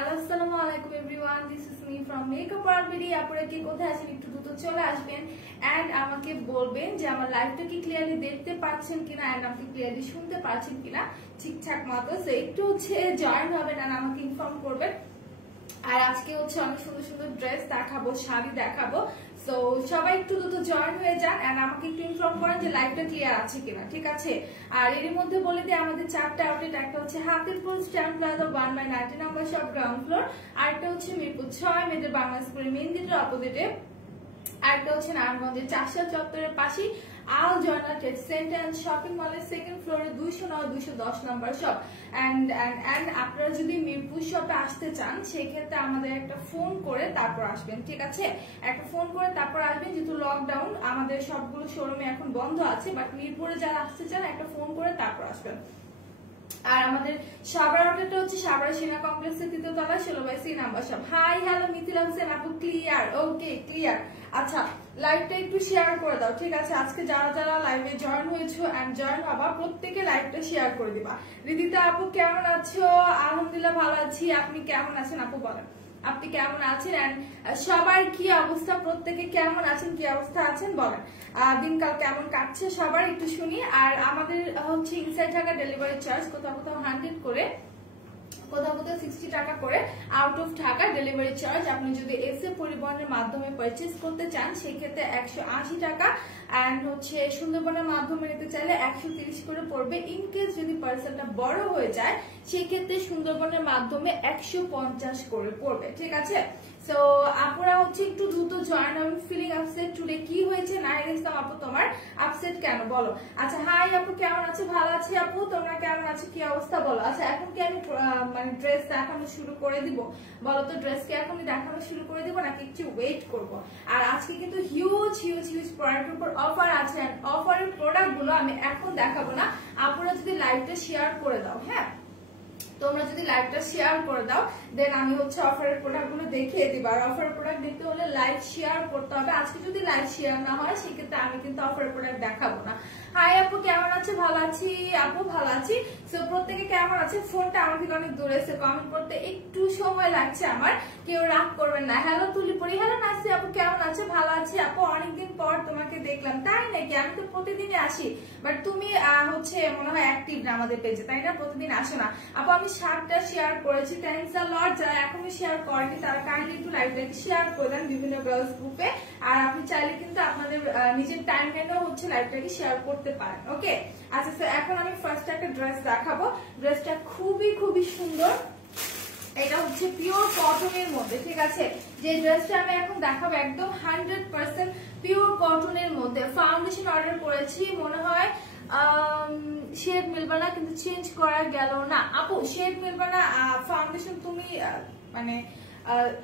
Hello আসসালামু আলাইকুম everyone, this is me from makeup RBD. আপনারা কি কোথায় আছেন একটু দ্রুত চলে আসবেন এন্ড আমাকে বলবেন যে আমার লাইভটা কি ক্লিয়ারলি দেখতে পাচ্ছেন কিনা এন্ড আমাকে ক্লিয়ারলি শুনতে পাচ্ছেন কিনা ঠিকঠাক মতো। সো একটু জয়েন হবেন আর আমাকে ইনফর্ম করবেন। আর আজকে অনেক সুন্দর সুন্দর ড্রেস দেখাবো, শাড়ি দেখাবো। সো সবাই একটু দ্রুত জয়েন হয়ে যান এন্ড আমাকে একটু ইনফর্ম করেন যে লাইভটা ক্লিয়ার আছে কিনা, ঠিক আছে। আর এর মধ্যে বলে দিই আমাদের 4টা আউটলেট, একটা হাতিরপুল স্ট্যান্ড প্লাজা 1/90 নম্বর শপ গ্রাউন্ড ফ্লোর, আরেকটা মিরপুর 6 মেয়েদের বাংলা স্কুলের মেইন গেটের অপোজিটে, আরেকটা নারায়ণগঞ্জের চাষা চত্বরের পাশে আল জয়না ট্রেড সেন্টার এন্ড শপিং মলের সেকেন্ড ফ্লোরে 209-210 নম্বর শপ। এন্ড আপনারা যদি মিরপুর শপে আসতে চান সেক্ষেত্রে আমাদের একটা ফোন করে তারপর আসবেন, ঠিক আছে। একটা ফোন করে তারপর আসবেন, যেহেতু লকডাউন আমাদের সবগুলো শোরুমে এখন বন্ধ আছে, বাট মিরপুরে যারা আসতে চান একটা ফোন করে তারপর আসবেন। আর আমাদের সাবরা আউটলেটটা সাবরা সিনা কমপ্লেক্সের 3য় তলা 16/C number shop. Hi hello Mithila Hossain আপু, ক্লিয়ার? Okay clear. আচ্ছা লাইভটা একটু শেয়ার করে দাও, ঠিক আছে। আজকে যারা যারা লাইভে জয়েন হয়েছো এন্ড জয়েন হবা প্রত্যেকে লাইভটা শেয়ার করে দিবা। রিদিতা আপু কেমন আছো? আলহামদুলিল্লাহ ভালো আছি, আপনি কেমন আছেন আপু বলেন, আপনি কেমন আছেন? এন্ড সবার কি অবস্থা, প্রত্যেকে কেমন আছেন, কি অবস্থা আছেন বলেন। দিনকাল কেমন কাটছে সবার একটু শুনি। আর আমাদের ইনসাইড ঢাকা ডেলিভারি চার্জ কোথাও কোথাও 100 করে, কোথাও কোথাও 60 টাকা করে, out of Dhaka delivery charge. আপনি যদি এসে পরিবহনের মাধ্যমে পারচেজ করতে চান সেক্ষেত্রে 180 টাকা, এন্ড সুন্দরবনের মাধ্যমে নিতে চাইলে 130 করে পড়বে। ইন কেস যদি পার্সেলটা বড় হয়ে যায় সেক্ষেত্রে সুন্দরবনের মাধ্যমে 150 করে পড়বে, ঠিক আছে। সো আপুরা একটু দ্রুত জয়েন হবেন। ফিলিং আপসেট টুডে, কি হয়েছে নাহিদ ইসলাম আপু, তোমার আপসেট কেন বলো? আচ্ছা হাই আপু কেমন আছো? ভালো আছি আপু, তোমরা কেমন আছো, কি অবস্থা বলো। আচ্ছা এখন কি আমি মানে ড্রেস দেখানো শুরু করে দিব বলো তো? ড্রেস কি এখনই দেখানো শুরু করে দিব নাকি একটু ওয়েট করব? আর আজকে কিন্তু হিউজ হিউজ হিউজ প্রোডাক্টের উপর অফার আছে, অফারের প্রোডাক্ট গুলো আমি এখন দেখাবো না। আপুরা যদি লাইভটা শেয়ার করে দাও, হ্যাঁ তোমরা যদি লাইভটা শেয়ার করে দাও দেন আমি অফারের প্রোডাক্ট গুলো দেখিয়ে দিব। আর অফারের প্রোডাক্ট দেখতে হলে লাইভ শেয়ার করতে হবে। আজকে যদি লাইভ শেয়ার না হয় সেক্ষেত্রে আমি কিন্তু অফারের প্রোডাক্ট দেখাবো না। হাই আপু কেমন আছে? ভালো আছি আপু, ভালো আছি। সো প্রত্যেকে কেমন আছে? ফোনটা আমার থেকে অনেক দূরে আছে, কমেন্ট করতে একটু সময় লাগছে আমার, কেউ রাগ করবেন না। হ্যালো তুলিপুরি, হ্যালো নাসি আপু কেমন আছে? ভালো আছি আপু, অনেকদিন পর তোমাকে দেখলাম। তাই নাকি? আমি তো প্রতিদিনই আসি, বাট তুমি মনে হয় অ্যাক্টিভ না আমাদের পেজে, তাই না? প্রতিদিন আসো না আপু। আমি শার্টটা শেয়ার করেছি, থ্যাঙ্কস আ লট। যারা এখনো শেয়ার করেনি তারা কাইন্ডলি একটু লাইভটাকে শেয়ার করে দেন বিভিন্ন গার্লস গ্রুপে। আর আপনি চাইলে কিন্তু আপনাদের নিজের টাইম লাইনেও লাইভটাকে শেয়ার করতে পারেন, ওকে। আচ্ছা তো এখন আমি ফার্স্ট একটা ড্রেস দেখাবো। ড্রেসটা খুবই খুবই সুন্দর, এটা পিওর কটনের মধ্যে, ঠিক আছে। যে ড্রেসটা আমি এখন দেখাবো একদম 100% পিওর কটনের মধ্যে। ফাউন্ডেশন অর্ডার করেছি, মনে হয় শেড মিলবে না, কিন্তু চেঞ্জ করা গেল না আপু। শেড মিলবে না, ফাউন্ডেশন তুমি মানে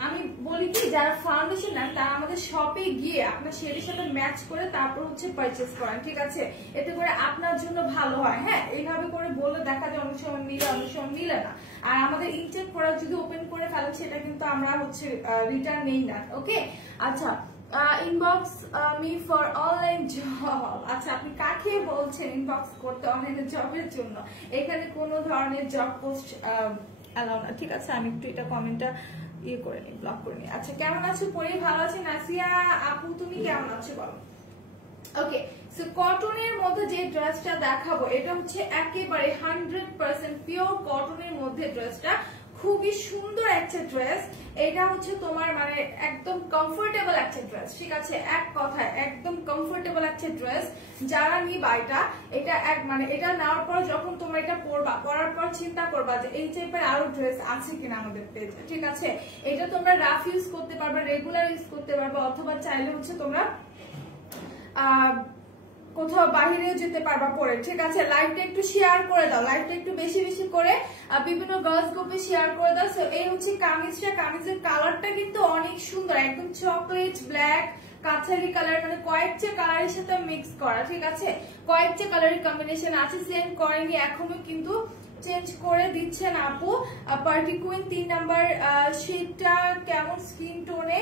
আমি বলি কি, যারা ফাউন্ডেশন নেন তারা আমাদের শপে গিয়ে আপনার শেডের সাথে ম্যাচ করে তারপর পারচেস করেন, ঠিক আছে। এতে করে আপনার জন্য ভালো হয়। হ্যাঁ এইভাবে করে বললে দেখা যায় অনেক সময় মিলে, অনেক সময় মিলে না। আর আমাদের ইনটেক প্রোডাক্ট যদি ওপেন করে ফেলেন সেটা কিন্তু আমরা রিটার্ন নেই না, ওকে। আচ্ছা inbox me for online job. আচ্ছা আপনি কাকে বলছেন ইনবক্স করতে অনলাইনে জবের জন্য? এখানে কোনো ধরনের জব পোস্ট অ্যালাউ না, ঠিক আছে। আমি একটু এটা কমেন্টটা করে নি, ব্লক করে নি। আচ্ছা কেমন আছো পরি? ভালো আছি। নাসিয়া আপু তুমি কেমন আছো বলো? ওকে সো কটনের মধ্যে যে ড্রেসটা দেখাবো এটা একেবারে 100% পিওর কটনের মধ্যে। ড্রেসটা খুবই সুন্দর একটা ড্রেস। এটা তোমার মানে একদম কমফোর্টেবল একটা ড্রেস, ঠিক আছে। এক কথায় একদম কমফোর্টেবল একটা ড্রেস। যারা নিবা এটা এটা নেওয়ার পর যখন তোমরা এটা পরবা, পরার পর চিন্তা করবা যে এই টাইপের আরো ড্রেস আছে কিনা আমাদের পেজে, ঠিক আছে। এটা তোমরা রাফ ইউজ করতে পারবা, রেগুলার ইউজ করতে পারবা, অথবা চাইলে তোমরা কোথাও বাহিরেও যেতে পারবা পরে, ঠিক আছে। লাইভটা একটু শেয়ার করে দাও, লাইভটা একটু বেশি বেশি করে বিভিন্ন গার্লস গ্রুপে শেয়ার করে দাও। সো এই কামিজটা, কামিজের কালারটা কিন্তু অনেক সুন্দর, একদম চকলেট ব্ল্যাক কাছারি কালার, মানে কয়েকটা কালারের সাথে মিক্স করা, ঠিক আছে। কয়েকটা কালারের কম্বিনেশন আছে, সেম করেনি এখনো, কিন্তু চেঞ্জ করে দিচ্ছেন আপু। পার্টি কুইন 3 নাম্বার শেডটা কেমন স্কিন টোনে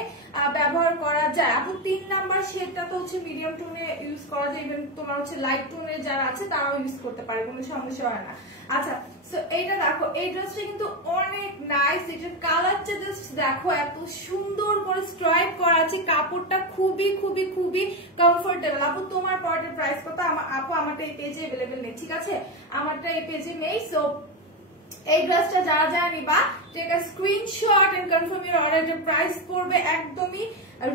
ব্যবহার করা যায় আপু? 3 নাম্বার শেডটা তো মিডিয়াম টোনে ইউজ করা যায়, ইভেন তোমার লাইট টোনে যারা আছে তারাও ইউজ করতে পারে, কোনো সমস্যা হয় না। আচ্ছা সো এইটা দেখো, এই ড্রেসটা কিন্তু অনেক নাইস। এটার কালার দেখো এত সুন্দর করে স্ট্রাইপ করা আছে, কাপড়টা খুবই খুবই খুবই কমফোর্টেবল। আপু তোমার প্রোডাক্টের প্রাইস কত? আপু আমারটা এই পেজে अवेलेबल নেই, ঠিক আছে, আমারটা এই পেজে নেই। সো এই ড্রেসটা যারা যারা নিবা take a screenshot and confirm your order. Price পড়বে একদমই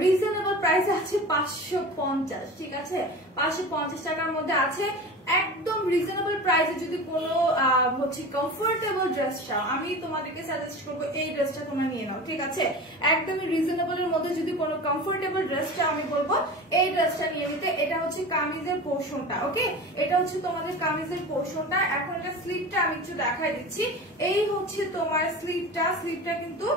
রিজনেবল প্রাইস আছে 550, ঠিক আছে, 550 টাকার মধ্যে আছে, একদম রিজনেবল প্রাইসে। যদি কোনো হচ্ছে কমফোর্টেবল ড্রেস চাও আমি তোমাদেরকে সাজেস্ট করবো এই ড্রেসটা তোমরা নিয়ে নাও, ঠিক আছে, একদমই রিজনেবল এর মধ্যে। যদি কোনো কমফোর্টেবল ড্রেস চাও আমি বলবো এই ড্রেসটা নিয়ে নিতে। এটা হচ্ছে কামিজের পোর্শনটা, ওকে, এটা হচ্ছে তোমাদের কামিজের পোর্শনটা। এখন এটা স্লিভটা আমি একটু দেখাই দিচ্ছি। এই হচ্ছে তোমার স্লিভটা, স্লিভটা কিন্তু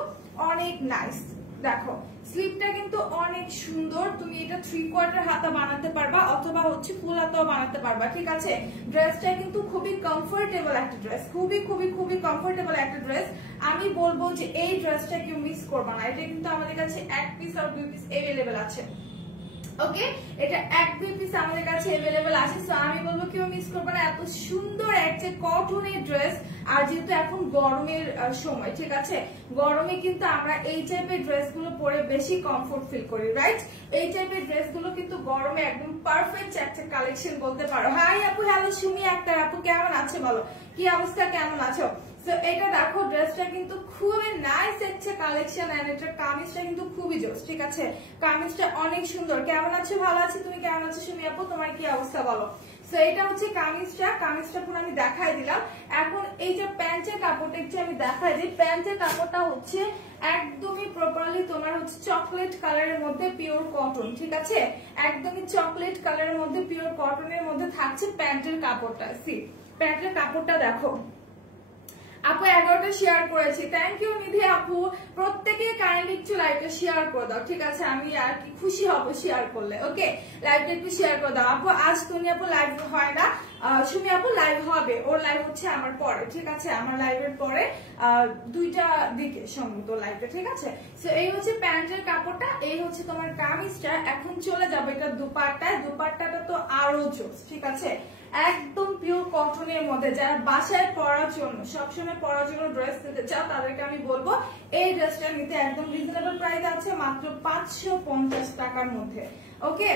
অনেক নাইস, দেখো স্লিভটা কিন্তু অনেক সুন্দর। তুমি এটা 3/4 হাতা বানাতে পারবা অথবা হচ্ছে ফুল হাতাও বানাতে পারবা, ঠিক আছে। ড্রেসটা কিন্তু খুবই কমফোর্টেবল একটা ড্রেস, খুবই খুবই খুবই কমফোর্টেবল একটা ড্রেস। আমি বলবো যে এই ড্রেসটা কেউ মিস করবা না। এটা কিন্তু আমাদের কাছে 1 পিস আর 2 পিস अवेलेबल আছে, ওকে, এটা 1-2 পিস আমাদের কাছে अवेलेबल আছে। সো আমি বলবো কেউ মিস করবে না, এত সুন্দর একটা কটনের ড্রেস। আর যেহেতু এখন গরমের সময়, ঠিক আছে, গরমে কিন্তু আমরা এই টাইপের ড্রেসগুলো পরে বেশি কমফোর্ট ফিল করি, রাইট? এই টাইপের ড্রেসগুলো কিন্তু গরমে একদম পারফেক্ট একটা কালেকশন বলতে পারো। হাই আপু, হ্যালো সুমি আক্তার আপু, কেমন আছো বলো, কি অবস্থা, কেমন আছো? সো এটা দেখো ড্রেসটা কিন্তু খুবই নাইস একটা কালেকশন এন্ড এটা কামিজটা কিন্তু খুবই জোস, ঠিক আছে, কামিজটা অনেক সুন্দর। কেমন আছো? ভালো আছি, তুমি কেমন আছো সুমি আপু, তোমার কি অবস্থা বলো? সো এটা হচ্ছে কামিজটা পুরো আমি দেখাই দিলাম। এখন এই যে প্যান্টের কাপড়টা একটু আমি দেখাই দিই। প্যান্টের কাপড়টা হচ্ছে একদমই প্রপারলি তোমার হচ্ছে চকলেট কালারের মধ্যে পিওর কটন, ঠিক আছে, একদমই চকলেট কালারের মধ্যে পিওর কটনের মধ্যে থাকছে প্যান্টের কাপড়টা। সি প্যান্টের কাপড়টা দেখো। আপু 11টা শেয়ার করেছি, থ্যাংক ইউ নিধি আপু। প্রত্যেকে কাইন্ডলি একটু লাইভটা শেয়ার করে দাও, ঠিক আছে, আমি আর কি খুশি হব শেয়ার করলে, ওকে, লাইভটা একটু শেয়ার করে দাও। আপু আজ তুমি আপু লাইভ হয় না, সুমি আপু লাইভ হবে, ওর লাইভ হচ্ছে আমার পরে, ঠিক আছে, আমার লাইভের পরে 2টা দিকে সম্ভবত লাইভটা, ঠিক আছে। সো এই হচ্ছে প্যান্টের কাপড়টা, এই হচ্ছে তোমার কামিজটা। এখন চলে যাবে এটা দুপাট্টায়। দুপাট্টাটা তো আরো জোস, ঠিক আছে, একদম পিওর কটনের মধ্যে। যারা বাসায় পরার জন্য, সবসময় পরার জন্য ড্রেস নিতে চাও তাদেরকে আমি বলবো এই ড্রেসটা নিতে। একদম রিজনেবল প্রাইস আছে মাত্র 550 টাকার মধ্যে, ওকে,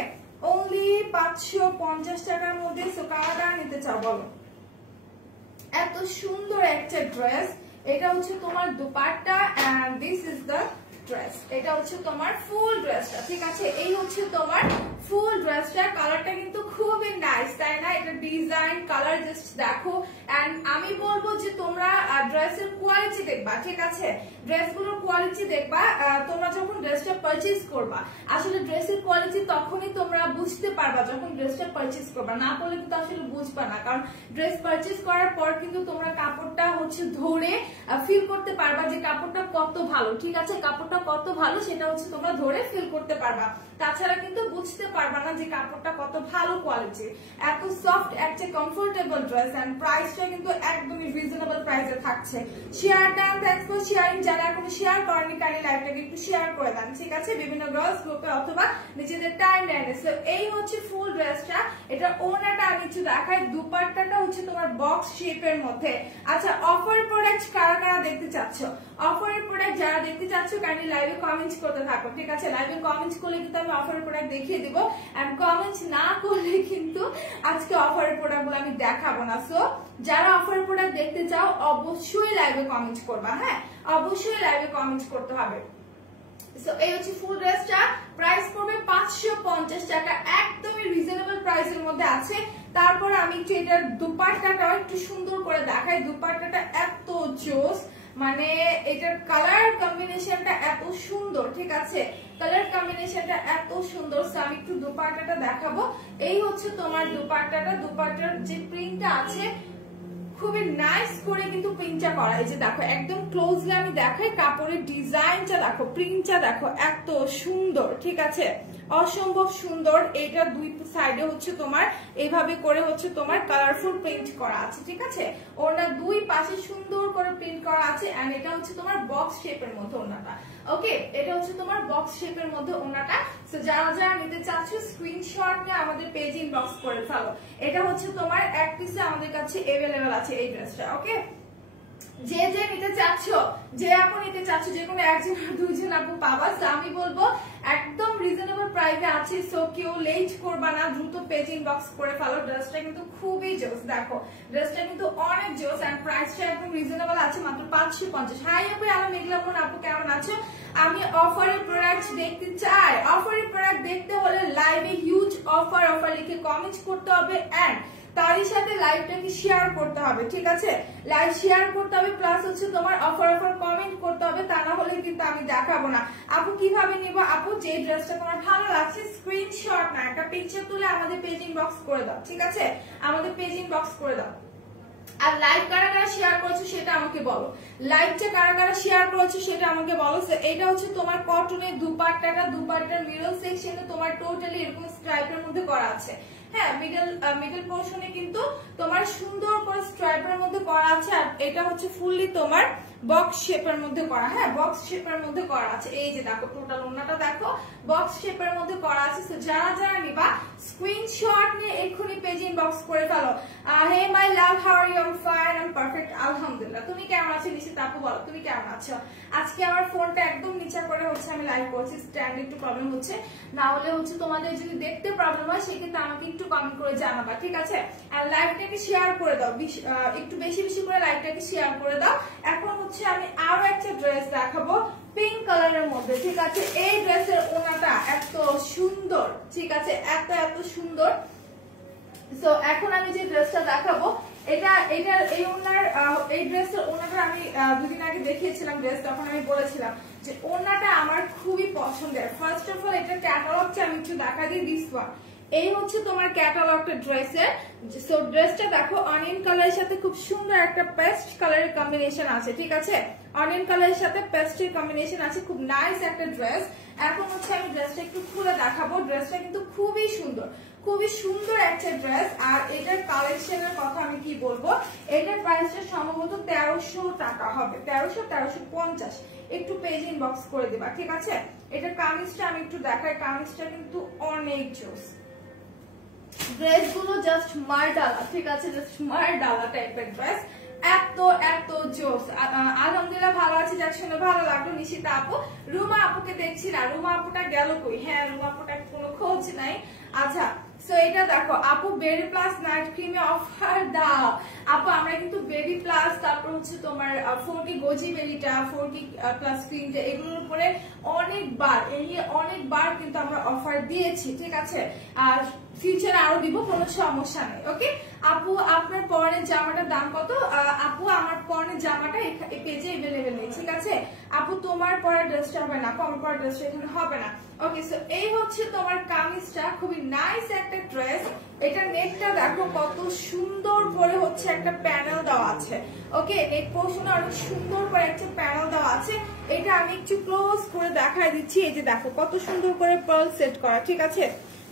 অনলি 550 টাকার মধ্যে। সো কারা নিতে চাও বলো? এত সুন্দর একটা ড্রেস। এটা হচ্ছে তোমার dupatta and this is the dress. এটা হচ্ছে তোমার ফুল ড্রেসটা, ঠিক আছে, এই হচ্ছে তোমার ফুল ড্রেসটা। কালারটা কিন্তু খুবই নাইস, তাই না? এটা ডিজাইন কালার জাস্ট দেখো। এন্ড আমি বলবো যে তোমরা ড্রেসের কোয়ালিটি দেখবা, ঠিক আছে, ড্রেসগুলোর কোয়ালিটি দেখবা। তোমরা যখন ড্রেসটা পারচেজ করবা, আসলে ড্রেসের কোয়ালিটি তখনই তোমরা বুঝতে পারবা যখন ড্রেসটা পারচেজ করবা, না করলে কিন্তু আসলে বুঝবা না। কারণ ড্রেস পারচেজ করার পর কিন্তু তোমরা কাপড়টা হচ্ছে ধরে ফিল করতে পারবা যে কাপড়টা কত ভালো, ঠিক আছে, কাপড়টা কত ভালো সেটা হচ্ছে তোমরা ধরে ফিল করতে পারবা। তাছাড়া কিন্তু বুঝতে পারবা না যে কাপড়টা কত ভালো কোয়ালিটি। এত সফট একটা কমফোর্টেবল ড্রেস এন্ড প্রাইসটা কিন্তু একদমই রিজনেবল প্রাইসে থাকছে। শেয়ার দেন, থ্যাঙ্কস ফর শেয়ারিং। যারা এখনো শেয়ার করেনি কাইন্ডলি লাইভটাকে একটু শেয়ার করে দেন, ঠিক আছে, বিভিন্ন গার্লস গ্রুপে অথবা নিজেদের টাইম লাইনে। সো এই হচ্ছে ফুল ড্রেসটা। এটা ওনাটা আমি একটু দেখাই। দুপাট্টাটা হচ্ছে তোমার বক্স শেপের মধ্যে। আচ্ছা, অফার প্রোডাক্ট কারা কারা দেখতে চাচ্ছ? অফারের প্রোডাক্ট যারা দেখতে চাচ্ছ কাইন্ডলি লাইভে কমেন্ট করতে থাকো, ঠিক আছে, লাইভে কমেন্ট করলে কিন্তু আমি অফারের প্রোডাক্ট দেখিয়ে দিব। এন্ড কমেন্ট না করলে কিন্তু আজকে অফারের প্রোডাক্ট গুলো আমি দেখাবো না। সো যারা অফারের প্রোডাক্ট দেখতে চাও অবশ্যই লাইভে কমেন্ট করবা, হ্যাঁ, অবশ্যই লাইভে কমেন্ট করতে হবে। সো এই হচ্ছে ফুল ড্রেসটা, প্রাইস পড়বে 550 টাকা, একদমই রিজনেবল প্রাইসের মধ্যে আছে। তারপর আমি একটু এটার দুপাট্টাটাও একটু সুন্দর করে দেখাই। দুপাট্টাটা এত জোস, মানে এটার কালার কম্বিনেশনটা এত সুন্দর, ঠিক আছে, কালার কম্বিনেশনটা এত সুন্দর। সো আমি একটু দুপাট্টাটা দেখাবো। এই হচ্ছে তোমার দুপাট্টাটা। দুপাট্টার যে প্রিন্টটা আছে খুবই নাইস করে কিন্তু প্রিন্টটা করা। এই যে দেখো একদম ক্লোজলি আমি দেখাই, কাপড়ের ডিজাইনটা দেখো, প্রিন্টটা দেখো, এত সুন্দর, ঠিক আছে, অসম্ভব সুন্দর। এটা দুই সাইডে হচ্ছে তোমার এইভাবে করে হচ্ছে তোমার কালারফুল প্রিন্ট করা আছে, ঠিক আছে, ওনা দুই পাশে সুন্দর করে প্রিন্ট করা আছে। এন্ড এটা হচ্ছে তোমার বক্স শেপের মধ্যে ওনাটা, ওকে, এটা হচ্ছে তোমার বক্স শেপের মধ্যে ওনাটা। সো যারা যারা নিতে চাচ্ছ স্ক্রিনশট নিয়ে আমাদের পেজে ইনবক্স করে ফেলো। এটা হচ্ছে তোমার 1 পিসে আমাদের কাছে अवेलेबल আছে এই ড্রেসটা, ওকে। যে যে নিতে চাচ্ছ যে আপু নিতে চাচ্ছ, যে কোনো একজন দুইজন আপু পাবা। আমি বলবো একদম রিজনেবল প্রাইসে আছে, সো কেউ লেট করবা না, দ্রুত পেজ ইনবক্স করে ফেলো। ড্রেসটা কিন্তু খুবই জোস, দেখো ড্রেসটা কিন্তু অনেক জোস এন্ড প্রাইসটা একদম রিজনেবল আছে, মাত্র 550। হাই আপু, আমি মেঘলা বোন, আপু কেমন আছো? আমি অফারের প্রোডাক্ট দেখতে চাই। অফারের প্রোডাক্ট দেখতে হলে লাইভে হিউজ অফার লিখে কমেন্ট করতে হবে এন্ড তারই সাথে লাইভটাকে শেয়ার করতে হবে, ঠিক আছে? লাইভ শেয়ার করতে হবে, প্লাস হচ্ছে তোমার অফার কমেন্ট করতে হবে, তা না হলে কিন্তু আমি দেখাবো না। আপু কিভাবে নিব? আপু যে ড্রেসটা তোমার ভালো লাগছে স্ক্রিনশট না একটা পিকচার তুলে আমাদের পেজ ইনবক্স করে দাও, ঠিক আছে? আমাদের পেজ ইনবক্স করে দাও। আর লাইভ কারা কারা শেয়ার করেছো সেটা আমাকে বলো, লাইভটা কারা কারা শেয়ার করেছো সেটা আমাকে বলো। এটা হচ্ছে তোমার কটনের দুপাট্টাটা, দুপাট্টার মিডল সেকশনে তোমার টোটালি এরকম স্ট্রাইপের মধ্যে করা আছে। হ্যাঁ, মিডল পোর্শনে কিন্তু তোমার সুন্দর করে স্ট্রাইপের মধ্যে করা আছে। আর এটা হচ্ছে ফুললি তোমার বক্স শেপের মধ্যে করা। হ্যাঁ, বক্স শেপের মধ্যে করা আছে। এই যে দেখো টোটাল ওন্নাটা দেখো বক্স শেপের মধ্যে করা আছে। তো যারা যারা নিবা স্ক্রিনশট নিয়ে এক্ষুনি পেজ ইনবক্স করে ফেলো। Hey my love, how are you? I am fine, I am perfect, আলহামদুলিল্লাহ। তুমি কেমন আছো নিশিত আপু? বলো তুমি কেমন আছো? আজকে আমার ফোনটা একদম নিচে করে হচ্ছে আমি লাইভ করছি, স্ট্যান্ড একটু প্রবলেম হচ্ছে, না হলে হচ্ছে তোমাদের যদি দেখতে প্রবলেম হয় সেক্ষেত্রে আমাকে একটু কমেন্ট করে জানাবা, ঠিক আছে? আর লাইভটাকে শেয়ার করে দাও, একটু বেশি বেশি করে লাইভটাকে শেয়ার করে দাও। এখন হচ্ছে আমি আরো একটা ড্রেস দেখাবো পিঙ্ক কালারের মধ্যে, ঠিক আছে? এই ড্রেসের ওনাটা এত সুন্দর, ঠিক আছে? এত সুন্দর। সো এখন আমি যে ড্রেসটা দেখাবো এই ড্রেসের ওনাটা আমি দুদিন আগে দেখিয়েছিলাম ড্রেস, তখন আমি বলেছিলাম যে ওনাটা আমার খুবই পছন্দের। ফার্স্ট অফ অল এটা ক্যাটালগটা আমি একটু দেখা দিই, দিস ওয়ান। এই হচ্ছে তোমার ক্যাটালগটা ড্রেসের। সো ড্রেসটা দেখো অনিয়ন কালারের সাথে খুব সুন্দর একটা পেস্ট কালারের কম্বিনেশন আছে, ঠিক আছে? অনিয়ন কালারের সাথে পেস্টের কম্বিনেশন আছে, খুব নাইস একটা ড্রেস। এখন হচ্ছে আমি ড্রেসটা একটু খুলে দেখাবো। ড্রেসটা কিন্তু খুবই সুন্দর, খুবই সুন্দর একটা ড্রেস। আর এটার কালেকশনের কথা আমি কি বলবো, এটার প্রাইসটা সম্ভবত 1300 টাকা হবে, 1350। একটু পেজ ইনবক্স করে দিবা, ঠিক আছে? এটার কামিজটা আমি একটু দেখাই, কামিজটা কিন্তু অনেক জোস। ড্রেসগুলো জাস্ট মারডালা, ঠিক আছে? জাস্ট মারডালা টাইপের ড্রেস, এত জোস। আলহামদুলিল্লাহ ভালো আছে, যার শুনে ভালো লাগলো। নিশিতা আপু, রুমা আপুকে দেখছি না, রুমা আপুটা গেল কই? হ্যাঁ, রুমা আপুটা কোনো খোঁজ নাই। আচ্ছা, সো এটা দেখো আপু বেরি প্লাস নাইট ক্রিমে অফার দাও। আপু আমরা কিন্তু বেরি প্লাস, তারপর হচ্ছে তোমার 40 গোজি বেরিটা, 40 প্লাস ক্রিমটা, এগুলোর উপরে অনেকবার কিন্তু আমরা অফার দিয়েছি, ঠিক আছে? আর ফিউচারে আরো দিব, কোনো সমস্যা নেই, ওকে? আপু আপনার পরনের জামাটার দাম কত? আপু আমার পরনের জামাটা এই পেজে अवेलेबल নেই, ঠিক আছে? আপু তোমার পরের ড্রেসটা হবে না, আপু আমার পরের ড্রেসটা এখানে হবে না। ওকে, সো এই হচ্ছে তোমার কামিজটা, খুবই নাইস একটা ড্রেস। এটা নেকটা দেখো কত সুন্দর করে হচ্ছে একটা প্যানেল দেওয়া আছে, ওকে? নেক পোর্শনে অনেক সুন্দর করে একটা প্যানেল দেওয়া আছে। এটা আমি একটু ক্লোজ করে দেখাই দিচ্ছি। এই যে দেখো কত সুন্দর করে পার্ল সেট করা, ঠিক আছে?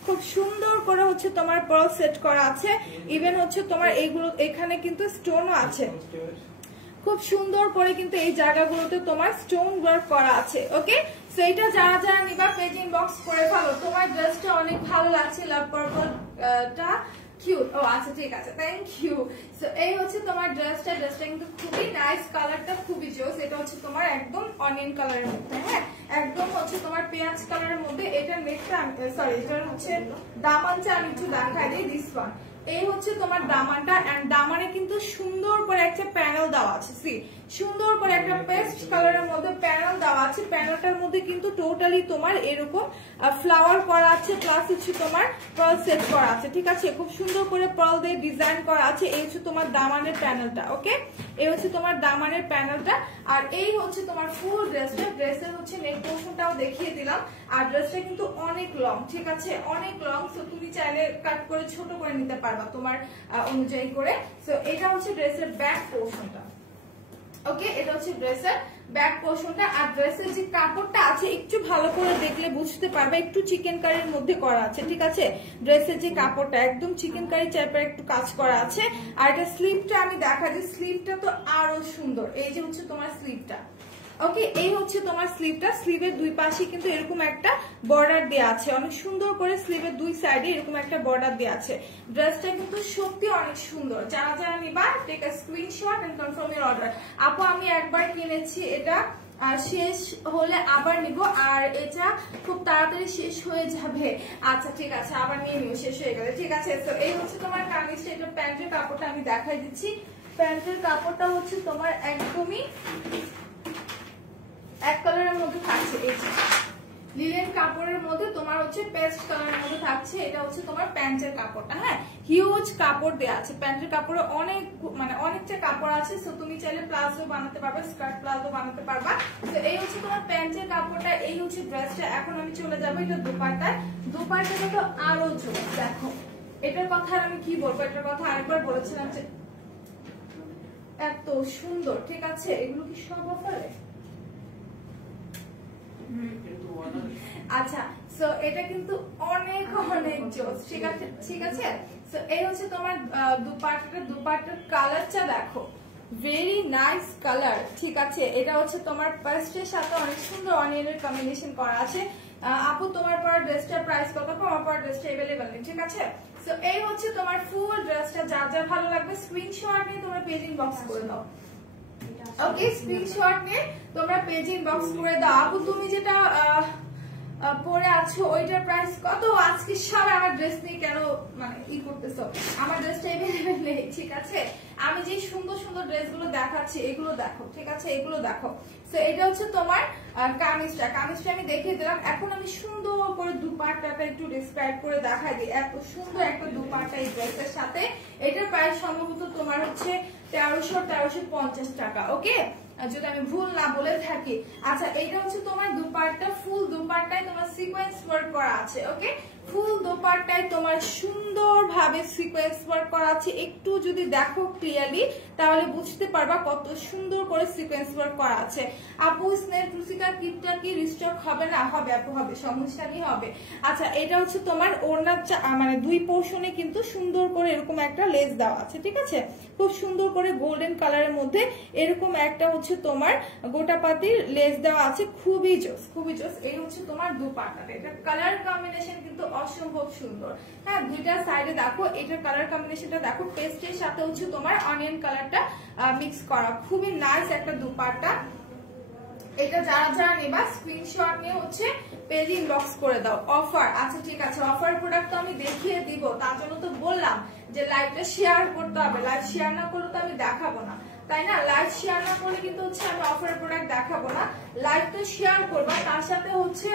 খুব সুন্দর করে হচ্ছে তোমার পার্ল সেট করা আছে। ইভেন হচ্ছে তোমার এইগুলো এখানে কিন্তু স্টোনও আছে, খুব সুন্দর করে কিন্তু এই জায়গাগুলোতে তোমার স্টোন ওয়ার্ক করা আছে, ওকে? সো এটা যারা যারা নিবা পেজ ইনবক্স করে ফেলো। তোমার ড্রেসটা অনেক ভালো লাগছে, লাভ পার্পলটা কিউট। ও আচ্ছা, ঠিক আছে, থ্যাংক ইউ। সো এই হচ্ছে তোমার ড্রেসটা কিন্তু খুবই নাইস, কালারটা খুবই জোস। এটা হচ্ছে তোমার একদম অনিয়ন কালারের মধ্যে, হ্যাঁ, একদম হচ্ছে তোমার পেঁয়াজ কালারের মধ্যে। এটা নেকটা সরি, এটা হচ্ছে দামানটা আমি একটু দেখাই দিই, দিস ওয়ান। এই হচ্ছে তোমার দামানটা, এন্ড দামানে কিন্তু সুন্দর করে একটা প্যানেল দেওয়া আছে। সি, সুন্দর করে একটা পেস্ট কালারের মধ্যে প্যানেল দেওয়া আছে। প্যানেলটার মধ্যে কিন্তু টোটালি তোমার এরকম ফ্লাওয়ার করা আছে, প্লাস হচ্ছে তোমার পার্ল সেট করা আছে, ঠিক আছে? খুব সুন্দর করে পার্ল দিয়ে ডিজাইন করা আছে। এই হচ্ছে তোমার দামানের প্যানেলটা, ওকে? এই হচ্ছে তোমার দামানের প্যানেলটা। আর এই হচ্ছে তোমার ফুল ড্রেসটা। ড্রেসের হচ্ছে নেক পোর্শনটাও দেখিয়ে দিলাম। আর ড্রেসটা কিন্তু অনেক লং, ঠিক আছে? অনেক লং। সো তুমি চাইলে কাট করে ছোট করে নিতে পারবা তোমার অনুযায়ী করে। সো এটা হচ্ছে ড্রেসের ব্যাক পোর্শনটা, ওকে? এটা হচ্ছে ড্রেসের ব্যাক পোর্শনটা। আর ড্রেসের যে কাপড়টা আছে একটু ভালো করে দেখলে বুঝতে পারবে, একটু চিকেন কারির মধ্যে করা আছে, ঠিক আছে? ড্রেসের যে কাপড়টা একদম চিকেন কারি টাইপের একটু কাজ করা আছে। আর এটা স্লিভটা আমি দেখা দিই, স্লিভটা তো আরো সুন্দর। এই যে হচ্ছে তোমার স্লিভটা, ওকে, এই হচ্ছে তোমার স্লিভটা। স্লিভের দুই পাশে কিন্তু এরকম একটা বর্ডার দেওয়া আছে, অনেক সুন্দর করে স্লিভের দুই সাইডে এরকম একটা বর্ডার দেওয়া আছে। ড্রেসটা কিন্তু সত্যি অনেক সুন্দর। যারা যারা নিবা take a screenshot and confirm your order. আপু আমি একবার কিনেছি, এটা শেষ হলে আবার নিব, আর এটা খুব তাড়াতাড়ি শেষ হয়ে যাবে। আচ্ছা ঠিক আছে, আবার নিয়ে নিও শেষ হয়ে গেলে। ঠিক আছে, তো এই হচ্ছে তোমার কামিজটা। এটা প্যান্টের কাপড়টা আমি দেখাই দিচ্ছি। প্যান্টের কাপড়টা হচ্ছে তোমার একদমই এক কালারের মধ্যে থাকছে, এই যে লিলেন কাপড়ের মধ্যে তোমার হচ্ছে পেস্ট কালারের মধ্যে থাকছে। এটা হচ্ছে তোমার প্যান্টের কাপড়টা। হ্যাঁ, হিউজ কাপড় দেওয়া আছে। প্যান্টের কাপড়ে অনেক মানে অনেকটা কাপড় আছে। সো তুমি চাইলে প্লাজো বানাতে পারবে, স্কার্ট প্লাজো বানাতে পারবা। তো এই হচ্ছে তোমার প্যান্টের কাপড়টা, এই হচ্ছে ড্রেসটা। এখন আমি চলে যাবো এটা দোপাট্টায়। দোপাট্টাটা তো আরো জোর। দেখো এটার কথা আমি কি বলবো, এটার কথা আরেকবার বলেছিলাম যে এত সুন্দর। ঠিক আছে, এগুলো কি সব অফারে? আচ্ছা, সো এটা কিন্তু অনেক অনেক জোস। ঠিক আছে, ঠিক আছে। সো এই হচ্ছে তোমার দুপাট্টার কালারটা দেখো, ভেরি নাইস কালার। ঠিক আছে, এটা হচ্ছে তোমার পেস্টের সাথে অনেক সুন্দর অনিয়নের কম্বিনেশন করা আছে। আপু তোমার পর ড্রেসটার প্রাইস কত? আমার পর ড্রেসটা अवेलेबल নেই। ঠিক আছে, সো এই হচ্ছে তোমার ফুল ড্রেসটা। যার যার ভালো লাগবে স্ক্রিনশট নিয়ে তোমরা পেজ ইনবক্স করে দাও। ওকে, স্ক্রিনশট নিয়ে তোমরা পেজ ইনবক্স করে দাও। আপু তুমি যেটা পরে আছো ওইটার প্রাইস কত? আজকে সব আমার ড্রেস নিয়ে কেন মানে ই করতেছো? আমার ড্রেসটা अवेलेबल নেই। ঠিক আছে, আমি যে সুন্দর সুন্দর ড্রেসগুলো দেখাচ্ছি এগুলো দেখো। ঠিক আছে, এগুলো দেখো। সো এটা হচ্ছে তোমার কামিজটা। কামিজটা আমি দেখিয়ে দিলাম। এখন আমি সুন্দর করে দুপাট্টাটা একটু ডিসক্রাইব করে দেখাই দিই। এত সুন্দর একটা দুপাট্টা এই ড্রেসের সাথে। এটার প্রাইস সম্ভবত তোমার হচ্ছে 1350 টাকা। ওকে, যদি আমি ভুল না বলে থাকি। আচ্ছা, এইটা হচ্ছে তোমার দুপাট্টা। ফুল দুপাট্টায় তোমার সিকোয়েন্স ওয়ার্ক করা আছে। ওকে, ফুল দুপাট্টায় তোমার সুন্দরভাবে সিকোয়েন্স ওয়ার্ক করা আছে। একটু যদি দেখো ক্লিয়ারলি তাহলে বুঝতে পারবা কত সুন্দর করে সিকোয়েন্স ওয়ার্ক করা আছে। আপু স্নেল ট্রুসিকা কিটটা কি রিস্টক হবে না? হবে আপু, হবে, সমস্যা নেই, হবে। আচ্ছা, এটা হচ্ছে তোমার ওড়নার মানে দুই পোর্শনে কিন্তু সুন্দর করে এরকম একটা লেস দেওয়া আছে। ঠিক আছে, খুব সুন্দর করে গোল্ডেন কালারের মধ্যে এরকম একটা হচ্ছে তোমার গোটাপাতির লেস দেওয়া আছে। খুবই জোস, খুবই জোস। এই হচ্ছে তোমার দুপাট্টাটা। এটা কালার কম্বিনেশন কিন্তু অসম্ভব সুন্দর। হ্যাঁ, দুইটা সাইডে দেখো, এটার কালার কম্বিনেশনটা দেখো, পেস্টের সাথে হচ্ছে তোমার অনিয়ন কালারটা মিক্স করা। খুবই নাইস একটা দুপাট্টা। এটা যারা যারা নেবা স্ক্রিনশট নিয়ে হচ্ছে পেজ ইনবক্স করে দাও। অফার, আচ্ছা ঠিক আছে, অফার প্রোডাক্ট তো আমি দেখিয়ে দিব, তার জন্য তো বললাম যে লাইভটা শেয়ার করতে হবে। লাইভ শেয়ার না করলে তো আমি দেখাবো না, তাই না? লাইভ শেয়ার না করলে কিন্তু হচ্ছে আমি অফার প্রোডাক্ট দেখাবো না। লাইভটা শেয়ার করবা, তার সাথে হচ্ছে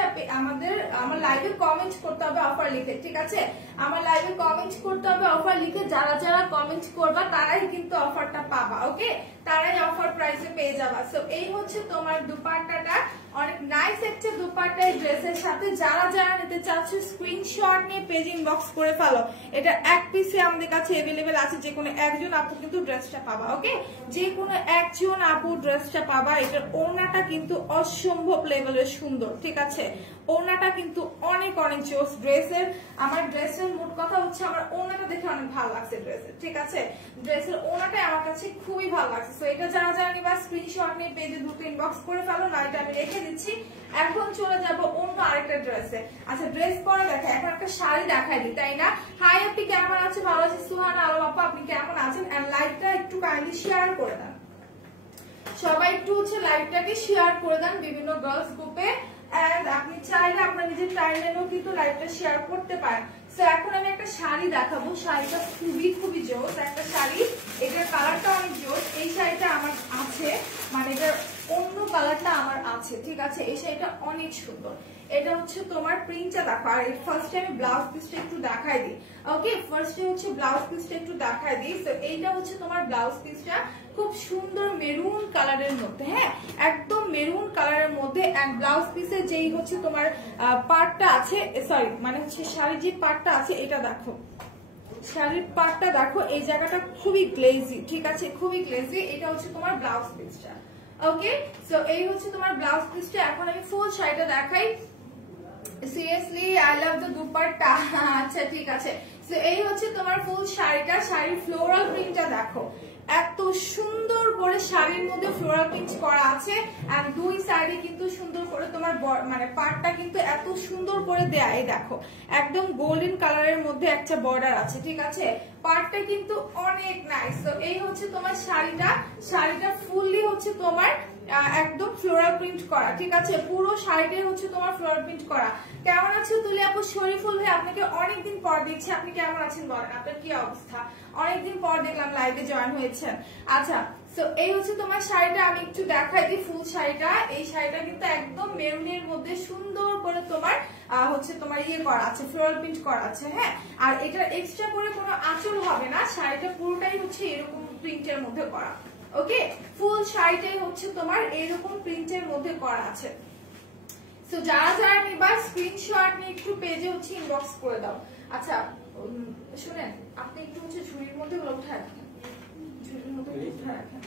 আমার লাইভে কমেন্ট করতে হবে অফার লিখে। ঠিক আছে, আমার লাইভে কমেন্ট করতে হবে অফার লিখে। যারা যারা কমেন্ট করবা তারাই কিন্তু অফারটা পাবা। ওকে, তারাই অফার প্রাইসে পেয়ে যাবা। সো এই হচ্ছে তোমার দুপাট্টাটা, অনেক নাইস একটা দুপাট্টা এই ড্রেসের সাথে। যারা যারা নিতে চাচ্ছ স্ক্রিনশট নিয়ে পেজ ইনবক্স করে ফেলো। এটা এক পিসে আমাদের কাছে अवेलेबल আছে। যে কোনো একজন আপু কিন্তু ড্রেসটা পাবা। ওকে, যে কোনো একজন আপু ড্রেসটা পাবা। এটার ওড়নাটা কিন্তু অসম্ভব লেভেলের সুন্দর। ঠিক আছে, ওড়নাটা কিন্তু অনেক অনেক জোস ড্রেসের। আমার ড্রেসের মোট কথা হচ্ছে আমার ওড়নাটা দেখে অনেক ভালো লাগছে ড্রেসের। ঠিক আছে, ড্রেসের ওড়নাটাই আমার কাছে খুবই ভালো লাগছে। সো এটা যারা যারা নিবা স্ক্রিনশট নিয়ে পেজে দ্রুত ইনবক্স করে ফেলো, না এটা আমি রেখে দিচ্ছি। এখন চলে যাবো অন্য আরেকটা ড্রেসে। আচ্ছা, ড্রেস পরে দেখা, এখন একটা শাড়ি দেখাই দিই, তাই না? হাই, আপনি কেমন আছেন? ভালো আছি সুহানা আলম আপা, আপনি কেমন আছেন? এন্ড লাইভটা একটু কাইন্ডলি শেয়ার করে দেন সবাই, একটু হচ্ছে লাইভটাকে শেয়ার করে দেন বিভিন্ন গার্লস গ্রুপে। এন্ড আপনি চাইলে আপনার নিজের টাইমলাইনেও কিন্তু লাইভটা শেয়ার করতে পারেন। সো এখন আমি একটা শাড়ি দেখাবো। শাড়িটা খুবই খুবই জোস একটা শাড়ি। এটার কালারটা অনেক জোস। এই শাড়িটা আমার আছে, মানে এটার অন্য কালারটা আমার আছে। ঠিক আছে, এই শাড়িটা অনেক সুন্দর। এটা হচ্ছে তোমার প্রিন্টটা দেখো। আর ফার্স্টে আমি ব্লাউজ পিসটা একটু দেখাই দিই। ওকে, ফার্স্টে হচ্ছে ব্লাউজ পিসটা একটু দেখাই দিই। সো এইটা হচ্ছে তোমার ব্লাউজ পিসটা, খুব সুন্দর মেরুন কালারের মধ্যে। হ্যাঁ, একদম মেরুন কালারের মধ্যে। এন্ড ব্লাউজ পিসের যেই হচ্ছে তোমার পার্টটা আছে, সরি মানে হচ্ছে শাড়ির যে পার্টটা আছে এটা দেখো, শাড়ির পার্টটা দেখো, এই জায়গাটা খুবই গ্লেজি। ঠিক আছে, খুবই গ্লেজি। এটা হচ্ছে তোমার ব্লাউজ পিসটা। ওকে, সো এই হচ্ছে তোমার ব্লাউজ পিসটা। এখন আমি ফুল শাড়িটা দেখাই। Seriously I love the dupatta. আচ্ছা ঠিক আছে, সো এই হচ্ছে তোমার ফুল শাড়িটা। শাড়ির ফ্লোরাল প্রিন্টটা দেখো, এত সুন্দর করে শাড়ির মধ্যে ফ্লোরাল প্রিন্ট করা আছে আর দুই সাইডে কিন্তু সুন্দর করে তোমার মানে পাড়টা কিন্তু এত সুন্দর করে দেয়া। এই দেখো একদম গোল্ডেন কালারের মধ্যে একটা বর্ডার আছে, ঠিক আছে, পাড়টা কিন্তু অনেক নাইস। তো এই হচ্ছে তোমার শাড়িটা ফুললি হচ্ছে তোমার একদম ফ্লোরাল প্রিন্ট করা, ঠিক আছে, পুরো শাড়িতে হচ্ছে তোমার ফ্লোরাল প্রিন্ট করা। কেমন আছে তুলি আপু? শরীফুল ভাই আপনাকে অনেকদিন পর দেখছি, আপনি কেমন আছেন বলেন, আপনার কি অবস্থা? অনেকদিন পর দেখলাম লাইভে জয়েন হয়েছেন। আচ্ছা, তো এই হচ্ছে তোমার শাড়িটা, আমি একটু দেখাই দিই ফুল শাড়িটা। এই শাড়িটা কিন্তু একদম মেরুনের মধ্যে সুন্দর করে তোমার হচ্ছে তোমার ইয়ে করা আছে, ফ্লোরাল প্রিন্ট করা আছে, হ্যাঁ। আর এটা এক্সট্রা করে কোনো আঁচল হবে না, শাড়িটা পুরোটাই হচ্ছে এরকম প্রিন্টের মধ্যে করা। ওকে, ফুল শাড়িটাই হচ্ছে তোমার এরকম প্রিন্টের মধ্যে করা আছে। তো যারা যারা নিবা স্ক্রিনশট নিয়ে একটু পেজে হচ্ছে ইনবক্স করে দাও। আচ্ছা শুনেন, আপনি একটু হচ্ছে ঝুড়ির মধ্যে উঠে রাখেন, ঝুড়ির মধ্যে উঠে রাখেন।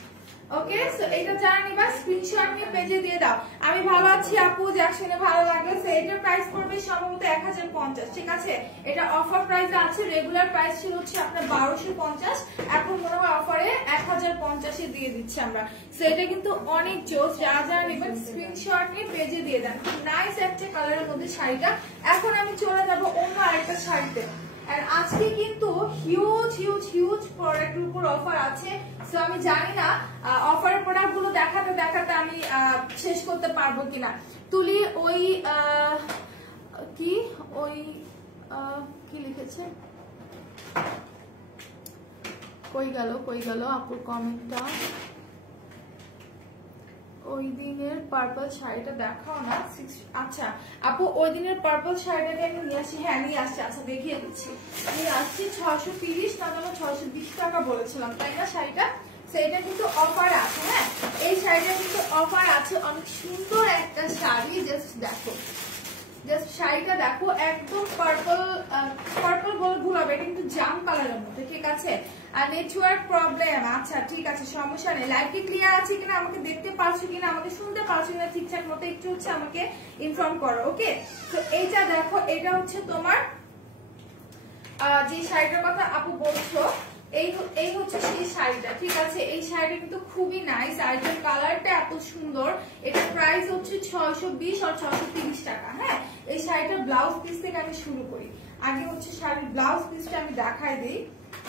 ওকে, সো এটা যারা নিবা স্ক্রিনশট নিয়ে পেজে দিয়ে দাও। আমি ভালো আছি আপু, জ্যাকসনে ভালো লাগলো। সো এটার প্রাইস পড়বে সম্ভবত 1050, ঠিক আছে। এটা অফার প্রাইসে আছে, রেগুলার প্রাইস ছিল হচ্ছে আপনার 1250, এখন মনে হয় অফারে 1050 এ দিয়ে দিচ্ছি আমরা। সো এটা কিন্তু অনেক জোস, যারা যারা নেবেন স্ক্রিনশট নিয়ে পেজে দিয়ে দেন। নাইস একটা কালারের মধ্যে শাড়িটা। এখন আমি চলে যাব অন্য আরেকটা শাড়িতে। আর আজকে কিন্তু হিউজ প্রোডাক্টের উপর অফার আছে। সো আমি জানি না অফারের প্রোডাক্ট গুলো দেখাতে দেখাতে আমি শেষ করতে পারবো কিনা। তুলি ওই কি লিখেছে, কই গেল আপুর কমেন্টটা? ওই দিনের পার্পল শাড়িটা দেখাও না। আচ্ছা আপু, ওই দিনের পার্পল শাড়িটাকে আমি নিয়ে আসি। হ্যাঁ নিয়ে আসছি, আচ্ছা দেখিয়ে দিচ্ছি। নিয়ে আসছি 630 না 620 টাকা বলেছিলাম, তাই না শাড়িটা? সেটা কিন্তু অফার আছে, হ্যাঁ এই শাড়িটা কিন্তু অফার আছে। অনেক সুন্দর একটা শাড়ি, জাস্ট দেখো, জাস্ট শাড়িটা দেখো, একদম পার্পল বলে ভুল হবে, এটা কিন্তু জাম কালারের মধ্যে, ঠিক আছে। আর নেটওয়ার্ক প্রবলেম, আচ্ছা ঠিক আছে, সমস্যা নেই। লাইভটি ক্লিয়ার আছে কিনা, আমাকে দেখতে পাচ্ছ কিনা, আমাকে শুনতে পাচ্ছ কিনা ঠিকঠাক মতো একটু হচ্ছে আমাকে ইনফর্ম করো। ওকে, তো এইটা দেখো, এটা হচ্ছে তোমার যে শাড়িটার কথা আপু বলছো, এই হচ্ছে সেই শাড়িটা, ঠিক আছে। এই শাড়িটা কিন্তু খুবই নাইস, আর এটার কালারটা এত সুন্দর। এটা প্রাইস হচ্ছে 620 আর 630 টাকা, হ্যাঁ। এই শাড়িটার ব্লাউজ পিস থেকে আমি শুরু করি। আগে হচ্ছে শাড়ির ব্লাউজ পিসটা আমি দেখাই দিই।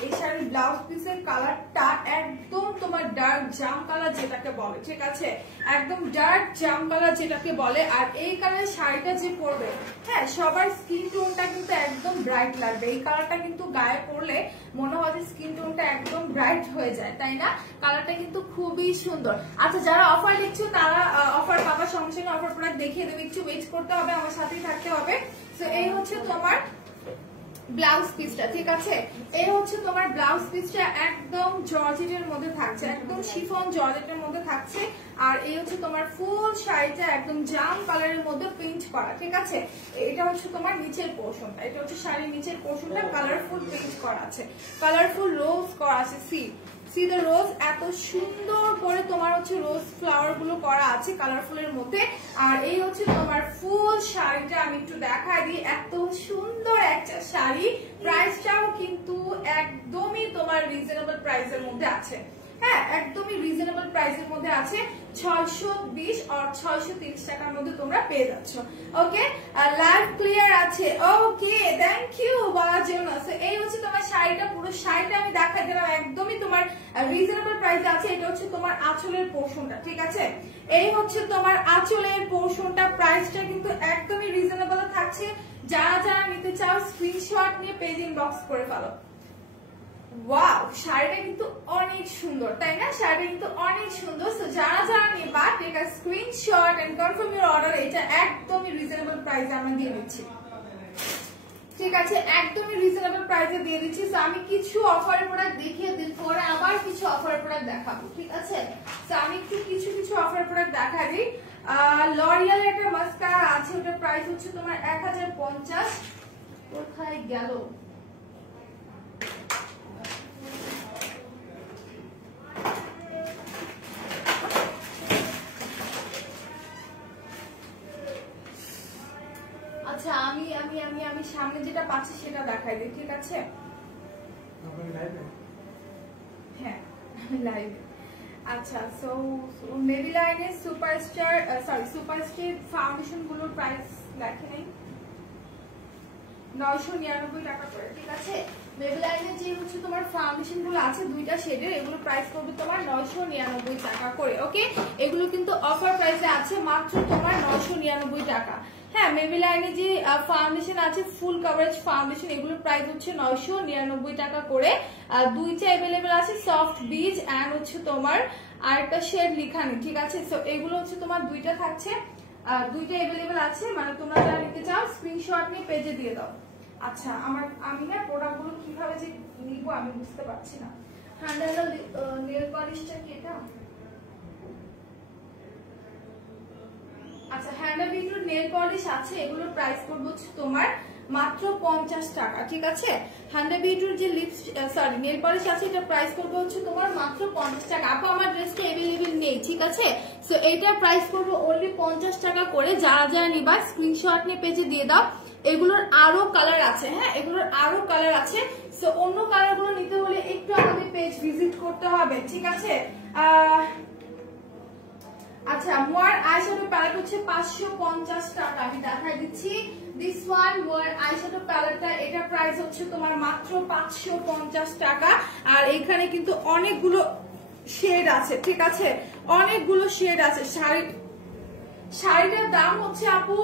এই শাড়ির ব্লাউজ পিসের কালারটা একদম তোমার ডার্ক জাম কালার যেটাকে বলে, ঠিক আছে, একদম ডার্ক জাম কালার যেটাকে বলে। আর এই কালারের শাড়িটা যে পরবে, হ্যাঁ সবার স্কিন টোনটা কিন্তু একদম ব্রাইট লাগবে। এই কালারটা কিন্তু গায়ে পরলে মনে হয় যে স্কিন টোনটা একদম ব্রাইট হয়ে যায়, তাই না? কালারটা কিন্তু খুবই সুন্দর। আচ্ছা যারা অফার দেখছো তারা অফার পাবার সঙ্গে সঙ্গে অফার প্রোডাক্ট দেখিয়ে দেবে, একটু ওয়েট করতে হবে, আমার সাথেই থাকতে হবে। তো এই হচ্ছে তোমার ব্লাউজ পিসটা, ঠিক আছে। এই হচ্ছে তোমার ব্লাউজ পিসটা একদম জর্জেটের মধ্যে থাকছে, একদম শিফন জর্জেটের মধ্যে থাকছে। আর এই হচ্ছে তোমার ফুল শাড়িটা একদম জাম কালারের মধ্যে প্রিন্ট করা, ঠিক আছে। এটা হচ্ছে তোমার নিচের পোর্শনটা, এটা হচ্ছে শাড়ির নিচের পোর্শনটা কালারফুল প্রিন্ট করা আছে, কালারফুল রোজ করা আছে। সি দ্য রোজ, এত সুন্দর করে তোমার হচ্ছে রোজ ফ্লাওয়ার গুলো করা আছে কালারফুলের মধ্যে। আর এই হচ্ছে তোমার ফুল শাড়িটা, আমি একটু দেখাই দিই, এত সুন্দর একটা শাড়ি। প্রাইসটাও কিন্তু একদমই তোমার রিজনেবল প্রাইসের মধ্যে আছে, হ্যাঁ একদমই রিজনেবল প্রাইসের মধ্যে আছে। 620 আর 630 টাকার মধ্যে তোমরা পেয়ে যাচ্ছ। ওকে, লাইভ ক্লিয়ার আছে, ওকে থ্যাংক ইউ বলার জন্য। এই হচ্ছে তোমার শাড়িটা, পুরো শাড়িটা আমি দেখাই দিলাম, একদমই তোমার রিজনেবল প্রাইসে আছে। এটা হচ্ছে তোমার আঁচলের পোর্শনটা, ঠিক আছে। এই হচ্ছে তোমার আঁচলের পোর্শনটা, প্রাইসটা কিন্তু একদমই রিজনেবল থাকছে। যারা যারা নিতে চাও স্ক্রিনশট নিয়ে পেজ ইনবক্স করে ফেলো। ওয়াও, শাড়িটা কিন্তু অনেক সুন্দর, তাই না? শাড়িটা কিন্তু অনেক সুন্দর। সো যারা যারা নেবা take a screenshot and confirm your order. এটা একদমই রিজনেবল প্রাইসে আমরা দিয়ে দিচ্ছি, ঠিক আছে, একদমই রিজনেবল প্রাইসে দিয়ে দিচ্ছি। সো আমি কিছু অফারের প্রোডাক্ট দেখিয়ে দিন, পরে আবার কিছু অফারের প্রোডাক্ট দেখাবো, ঠিক আছে। সো আমি একটু কিছু অফারের প্রোডাক্ট দেখা দিই। লরিয়ালের একটা মাস্কারা আছে, ওটার প্রাইস হচ্ছে তোমার 1050। কোথায় গেল? আচ্ছা আমি আমি আমি আমি সামনে যেটা পাচ্ছি সেটা দেখাই দিই, ঠিক আছে। হ্যাঁ লাইভে। আচ্ছা, সো মেবিলাইনের সুপারস্টার সুপারস্টার ফাউন্ডেশন গুলোর প্রাইস লেখে নেই, 999 টাকা করে, ঠিক আছে। মেবিলাইনের যে হচ্ছে তোমার ফাউন্ডেশন গুলো আছে দুইটা শেডের, এগুলো প্রাইস করবে তোমার 999 টাকা করে, ওকে। এগুলো কিন্তু অফার প্রাইসে আছে মাত্র তোমার 999 টাকা। হ্যাঁ, মেবিলাইনের যে ফাউন্ডেশন আছে ফুল কভারেজ ফাউন্ডেশন, এগুলোর প্রাইস হচ্ছে 999 টাকা করে। দুইটা অ্যাভেলেবেল আছে, সফট বিজ এন্ড হচ্ছে তোমার আরেকটা শেড লেখা নেই, ঠিক আছে। সো এগুলো হচ্ছে তোমার দুইটা থাকছে, দুইটা অ্যাভেলেবেল আছে, মানে তোমরা যারা নিতে চাও স্ক্রিনশট নিয়ে পেজে দিয়ে দাও। আচ্ছা, আমি না প্রোডাক্টগুলো কিভাবে যে নিব আমি বুঝতে পারছি না। হ্যান্ডেল নেল পলিশটা কি এটা? আচ্ছা, হ্যান্ডা বিউটির নেল পলিশ আছে, এগুলোর প্রাইস পড়বে হচ্ছে তোমার মাত্র 50 টাকা, ঠিক আছে। হ্যান্ডা বিউটির যে লিপস নেল পলিশ আছে এটা প্রাইস পড়বে হচ্ছে তোমার মাত্র 50 টাকা। আপু আমার ড্রেসটা अवेलेबल নেই, ঠিক আছে। সো এইটার প্রাইস পড়বে অনলি 50 টাকা করে। যারা যারা নিবা স্ক্রিনশট নিয়ে পেজে দিয়ে দাও। এগুলোর আরো কালার আছে, হ্যাঁ এগুলোর আরো কালার আছে। সো অন্য কালার গুলো নিতে হলে একটু আমাদের পেজ ভিজিট করতে হবে, ঠিক আছে। আচ্ছা, মোয়ার আইশ্যাডো প্যালেট হচ্ছে 550 টাকা, আমি দেখাই দিচ্ছি। দিস ওয়ান মোয়ার আইশ্যাডো প্যালেটটা, এটা প্রাইস হচ্ছে তোমার মাত্র 550 টাকা। আর এখানে কিন্তু অনেকগুলো শেড আছে, ঠিক আছে, অনেকগুলো শেড আছে। শাড়িটার দাম হচ্ছে আপু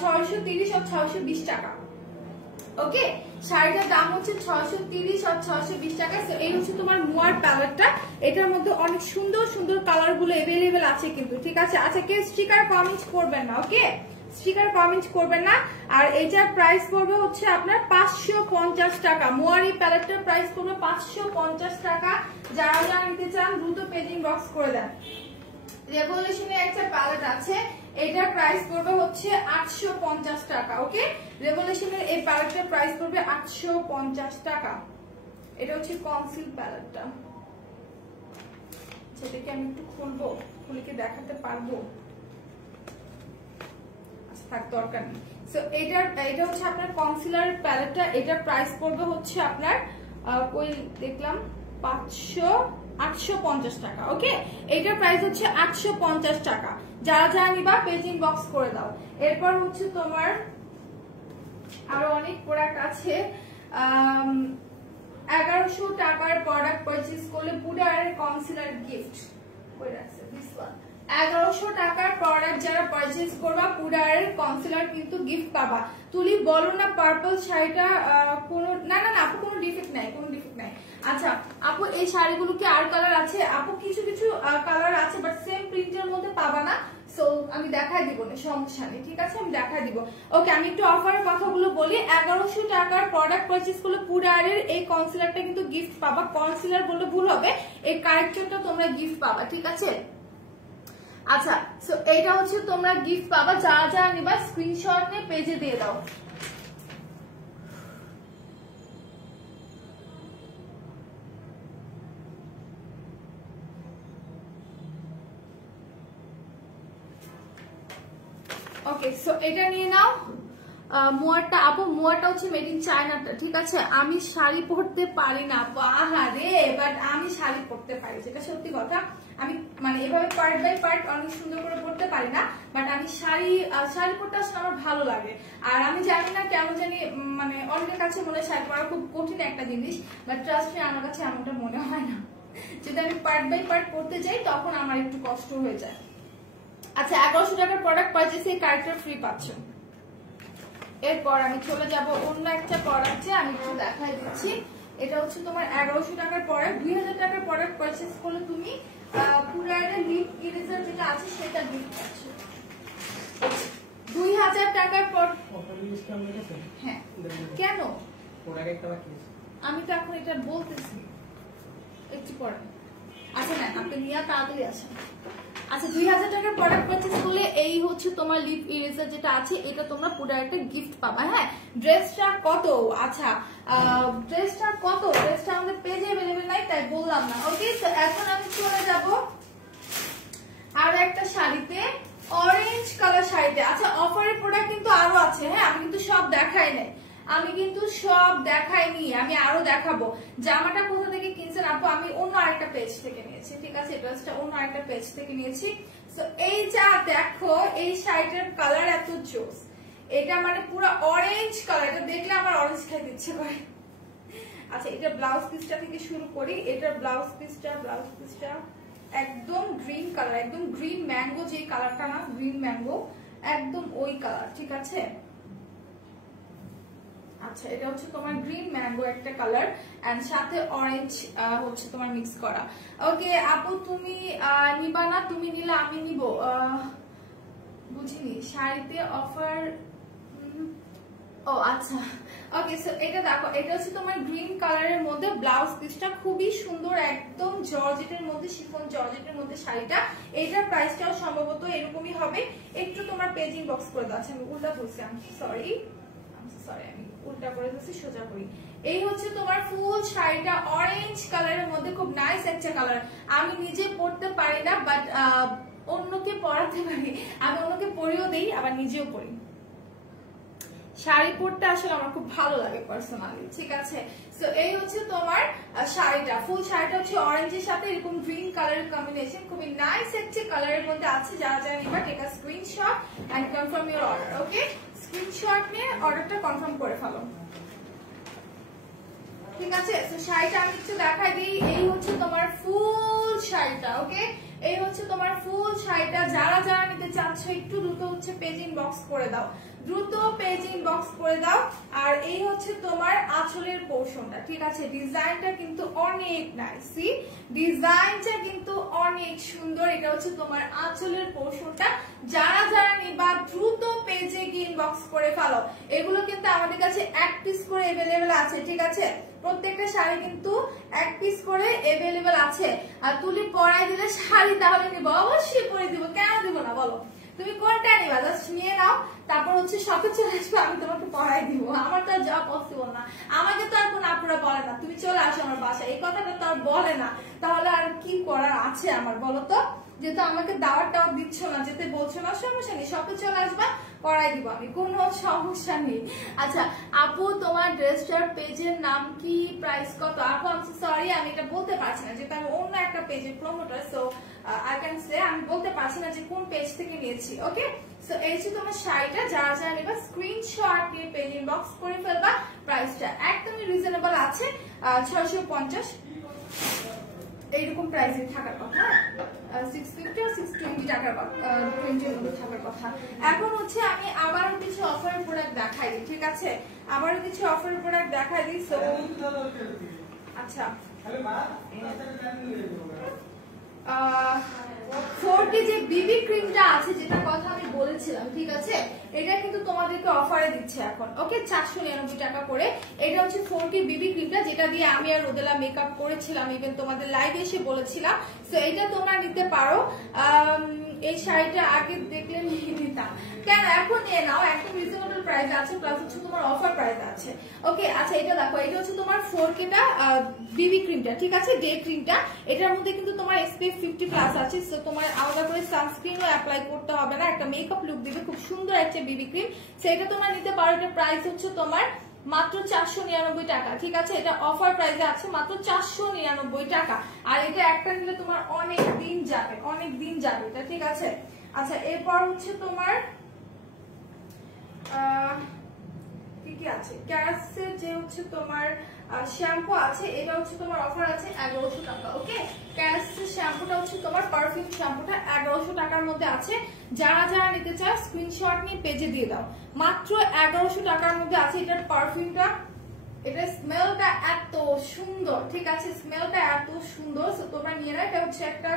630 আর 620 টাকা, ওকে। শাড়িটার দাম হচ্ছে 630 আর 620 টাকা। এই হচ্ছে তোমার মোয়ার প্যালেটটা, এটার মধ্যে অনেক সুন্দর সুন্দর কালার গুলো अवेलेबल আছে কিন্তু, ঠিক আছে। আচ্ছা, কেউ স্টিকার কমেন্ট করবেন না, ওকে, স্টিকার কমেন্ট করবেন না। আর এটার প্রাইস পড়বে হচ্ছে আপনার 550 টাকা। মোয়ার এই প্যালেটটার প্রাইস পড়বে 550 টাকা। যারা যারা নিতে চান দ্রুত পেজিং বক্স করে দেন। রেভলিউশনের একটা প্যালেট আছে, এটার প্রাইস পড়বে হচ্ছে 850 টাকা, ওকে। রেভলিউশনের এই প্যালেটটার প্রাইস পড়বে 850 টাকা। এটা হচ্ছে কনসিল প্যালেটটা। সেটাকে আমি একটু খুলবো, খুলে কি দেখাতে পারবো? আচ্ছা, থাক, দরকার নেই। সো এটা হচ্ছে আপনার কনসিলার প্যালেটটা, এটার প্রাইস পড়বে হচ্ছে আপনার কই দেখলাম 850 টাকা, ওকে। এটার প্রাইস হচ্ছে 850 টাকা। যারা যারা নিবা পেজিং বক্স করে দাও। এরপর হচ্ছে তোমার আরো অনেক প্রোডাক্ট আছে। 1100 টাকার প্রোডাক্ট পারচেজ করলে পুডারের কনসিলার গিফট করে রাখছে। দিস ওয়ান 1100 টাকার প্রোডাক্ট যারা পারচেজ করবা পুডারের কনসিলার কিন্তু গিফট পাবা। তুলি বলো না পার্পল শাড়িটা কোনো না আপু কোনো ডিফেক্ট নাই, কোনো ডিফেক্ট নাই। আচ্ছা আপু, এই শাড়িগুলো কি আর কালার আছে? আপু কিছু কিছু কালার আছে, বাট সেম প্রিন্টের মধ্যে পাবা না। সো আমি দেখাই দিব না, সমস্যা নেই, ঠিক আছে, আমি দেখাই দিব। ওকে, আমি একটু অফারের কথাগুলো বলি। 1100 টাকার প্রোডাক্ট পারচেজ করলে পুডারের এই কনসিলারটা কিন্তু গিফট পাবা। কনসিলার বললে ভুল হবে, এই কারেক্টরটা তোমরা গিফট পাবা, ঠিক আছে। আচ্ছা, সো এইটা হচ্ছে তোমরা গিফট পাবা। যারা যারা নিবা স্ক্রিনশট নিয়ে পেজে দিয়ে দাও। ওকে, সো এটা নিয়ে নাও। মোয়ারটা আপু, মোয়ারটা হচ্ছে মেড ইন চায়নাটা, ঠিক আছে। আমি শাড়ি পরতে পারি না আপু, আহারে, বাট আমি শাড়ি পরতে পারি, যেটা সত্যি কথা। আমি মানে এভাবে পার্ট বাই পার্ট অনেক সুন্দর করে পরতে পারি না, বাট আমি শাড়ি পরতে আসলে আমার ভালো লাগে। আর আমি জানি না কেন জানি, মানে অনেকের কাছে মনে হয় শাড়ি পরা খুব কঠিন একটা জিনিস, বাট ট্রাস্ট মি আমার কাছে এমনটা মনে হয় না। যদি আমি পার্ট বাই পার্ট পরতে যাই তখন আমার একটু কষ্ট হয়ে যায়। আচ্ছা, 1100 টাকার প্রোডাক্ট পারচেজে ক্যারেক্টার ফ্রি পাচ্ছ। এরপর আমি চলে যাব অন্য একটা প্রোডাক্টে, আমি একটু দেখাই দিচ্ছি। এটা হচ্ছে তোমার 1100 টাকার প্রোডাক্ট। 2000 টাকার প্রোডাক্ট পারচেজ করলে তুমি পুরানের লিপ ইরেজার যেটা আছে সেটা গিফট পাচ্ছ। 2000 টাকার পর হ্যাঁ, কেন আমি তো এখন এটা বলতেছি একটু পরে। আচ্ছা না, আপনি নিয়ে তাড়াতাড়ি আসেন। আচ্ছা, 2000 টাকার প্রোডাক্ট পারচেজ করলে এই হচ্ছে তোমার লিপ ইরেজার যেটা আছে এটা তোমরা পুরো একটা গিফট পাবা। হ্যাঁ, ড্রেসটা কত? আচ্ছা, ড্রেসটা কত? ড্রেসটা আমাদের পেজে अवेलेबल নাই, তাই বললাম না। ওকে, তো এখন আমি চলে যাব আর একটা শাড়িতে, অরেঞ্জ কালার শাড়িতে। আচ্ছা, অফারের প্রোডাক্ট কিন্তু আরো আছে, হ্যাঁ আমি কিন্তু সব দেখাই নাই। আমি কিন্তু সব দেখাইনি, আমি আরো দেখাবো। জামাটা কোথা থেকে কিনছেন আপু? আমি অন্য আরেকটা পেজ থেকে নিয়েছি, ঠিক আছে, ড্রেসটা অন্য আরেকটা পেজ থেকে নিয়েছি। সো এই যা দেখো, এই শাড়িটার কালার এত জোস, এটা মানে পুরো অরেঞ্জ কালার, এটা দেখলে আমার অরেঞ্জ খাইতে ইচ্ছে করে। আচ্ছা, এটা ব্লাউজ পিসটা থেকে শুরু করি। এটার ব্লাউজ পিসটা একদম গ্রিন কালার, একদম গ্রিন ম্যাঙ্গো, যে কালারটা না গ্রিন ম্যাঙ্গো, একদম ওই কালার, ঠিক আছে। আচ্ছা, এটা হচ্ছে তোমার গ্রিন ম্যাঙ্গো একটা কালার এন্ড সাথে অরেঞ্জ হচ্ছে তোমার মিক্স করা। ওকে আপু, তুমি নিবা না? তুমি নিলে আমি নিব। বুঝিনি, শাড়িতে অফার। ও আচ্ছা, ওকে। সো এটা দেখো, এটা হচ্ছে তোমার গ্রিন কালারের মধ্যে ব্লাউজ পিসটা খুবই সুন্দর, একদম জর্জেটের মধ্যে, শিফন জর্জেটের মধ্যে শাড়িটা। এটার প্রাইসটাও সম্ভবত এরকমই হবে। একটু তোমার পেজিং বক্স করে দাও। আচ্ছা, আমি উল্টা বলছি, আমি সরি, আমি উল্টা করে দিচ্ছি, সোজা করি। এই হচ্ছে তোমার ফুল শাড়িটা, অরেঞ্জ কালারের মধ্যে, খুব নাইস একটা কালার। আমি নিজে পরতে পারি না, বাট অন্যকে পরাতে পারি, আমি অন্যকে পরিয়েও দেই, আবার নিজেও পরি। শাড়ি পরতে আসলে আমার খুব ভালো লাগে পার্সোনালি, ঠিক আছে। সো এই হচ্ছে তোমার শাড়িটা, ফুল শাড়িটা হচ্ছে অরেঞ্জের সাথে এরকম গ্রিন কালারের কম্বিনেশন, খুবই নাইস একটা কালারের মধ্যে আছে। যারা যারা নিবা take a screenshot and confirm your order. Okay, screenshot নিয়ে অর্ডারটা কনফার্ম করে ফেলো, ঠিক আছে। তো শাড়িটা আমি একটু দেখাই দিই। এই হচ্ছে তোমার ফুল শাড়িটা। ওকে, এই হচ্ছে তোমার ফুল শাড়িটা। যারা যারা নিতে চাচ্ছ একটু দ্রুত হচ্ছে পেজিং বক্স করে দাও, দ্রুত পেজিং বক্স করে দাও। আর এই হচ্ছে তোমার আঁচলের পোর্শনটা, ঠিক আছে। ডিজাইনটা কিন্তু অনেক নাইস, ডিজাইনটা কিন্তু অনেক সুন্দর। এটা হচ্ছে তোমার আঁচলের পোর্শনটা। যারা যারা নিবা দ্রুত পেজে গিয়ে ইনবক্স করে ফেলো। এগুলো কিন্তু আমাদের কাছে এক পিস করে अवेलेबल আছে, ঠিক আছে। প্রত্যেকটা শাড়ি কিন্তু এক পিস করে अवेलेबल আছে। আর তুলি পরাই দিলে শাড়ি তাহলে নিব, অবশ্যই পরে দিব, কেন দিব না বলো? তুমি কোনটা নিবা জাস্ট নিয়ে নাও, তারপর হচ্ছে শপে চলে আসবে, আমি তোমাকে পরাই দিব। আমার তো আর যাওয়া পসিবল না, আমাকে তো আর কোনো আপুরা বলে না তুমি চলে আসো আমার বাসায়, এই কথাটা তো আর বলে না। তাহলে আর কি করার আছে আমার বলো তো? যেহেতু আমাকে দাওয়ার দিচ্ছ না, যেতে বলছো না, সমস্যা নেই, শপে চলে আসবা, পরাই দিব আমি, কোনো সমস্যা নেই। আচ্ছা আপু, তোমার ড্রেসটার পেজের নাম কি, প্রাইস কত? আপু আমি সরি, আমি এটা বলতে পারছি না, যেটা আমি অন্য একটা পেজের promoter, so I can say আমি বলতে পারছি না যে কোন পেজ থেকে নিয়েছি। ওকে, সো এই হচ্ছে তোমার শাড়িটা। যারা যারা নেবা স্ক্রিনশট নিয়ে পেজ ইনবক্স করে ফেলবা। প্রাইসটা একদমই রিজনেবল আছে, 650 এইরকম প্রাইসে থাকার কথা, 650 আর 620 টাকার 20 এর মধ্যে থাকার কথা। এখন হচ্ছে আমি আবারও কিছু অফারের প্রোডাক্ট দেখাই দিই, ঠিক আছে, আবারও কিছু অফারের প্রোডাক্ট দেখাই দিই। সো আচ্ছা, 4টি যে বিবি ক্রিমটা আছে, যেটা কথা আমি বলেছিলাম, ঠিক আছে, এটা কিন্তু তোমাদেরকে অফারে দিচ্ছে এখন। ওকে, 499 টাকা করে। এটা হচ্ছে 4টি বিবি ক্রিমটা, যেটা দিয়ে আমি আর রোদেলা মেকআপ করেছিলাম, ইভেন তোমাদের লাইভে এসে বলেছিলাম। সো এটা তোমরা নিতে পারো। এই শাড়িটা আগে দেখলে নিয়ে নিতাম, কেন এখন নিয়ে নাও, একদম রিজনেবল প্রাইস আছে, প্লাস হচ্ছে তোমার অফার প্রাইস আছে। ওকে, আচ্ছা এটা দেখো, এটা হচ্ছে তোমার 4Kটা বিবি ক্রিমটা, ঠিক আছে, ডে ক্রিমটা। এটার মধ্যে কিন্তু তোমার SPF 50+ আছে, সো তোমার আলাদা করে সানস্ক্রিনও অ্যাপ্লাই করতে হবে না, একটা মেকআপ লুক দিবে, খুব সুন্দর একটা বিবি ক্রিম। সেটা তোমরা নিতে পারো। এটার প্রাইস হচ্ছে তোমার মাত্র 499 টাকা, ঠিক আছে, এটা অফার প্রাইসে আছে, মাত্র 499 টাকা। আর এটা একটা নিলে তোমার অনেক দিন যাবে, অনেক দিন যাবে এটা, ঠিক আছে। আচ্ছা এরপর হচ্ছে তোমার কি কি আছে, ক্যারাসের যে হচ্ছে তোমার শ্যাম্পু আছে, এটা হচ্ছে তোমার অফার আছে 1100 টাকা। ওকে, ক্যারাসের শ্যাম্পুটা হচ্ছে তোমার পারফিউম শ্যাম্পুটা 1100 টাকার মধ্যে আছে। যারা যারা নিতে চাও স্ক্রিনশট নিয়ে পেজে দিয়ে দাও, মাত্র 1100 টাকার মধ্যে আছে। এটার পারফিউমটা, এটা স্মেলটা এত সুন্দর, ঠিক আছে, স্মেলটা এত সুন্দর, সো তোমরা নিয়ে নাও। এটা হচ্ছে একটা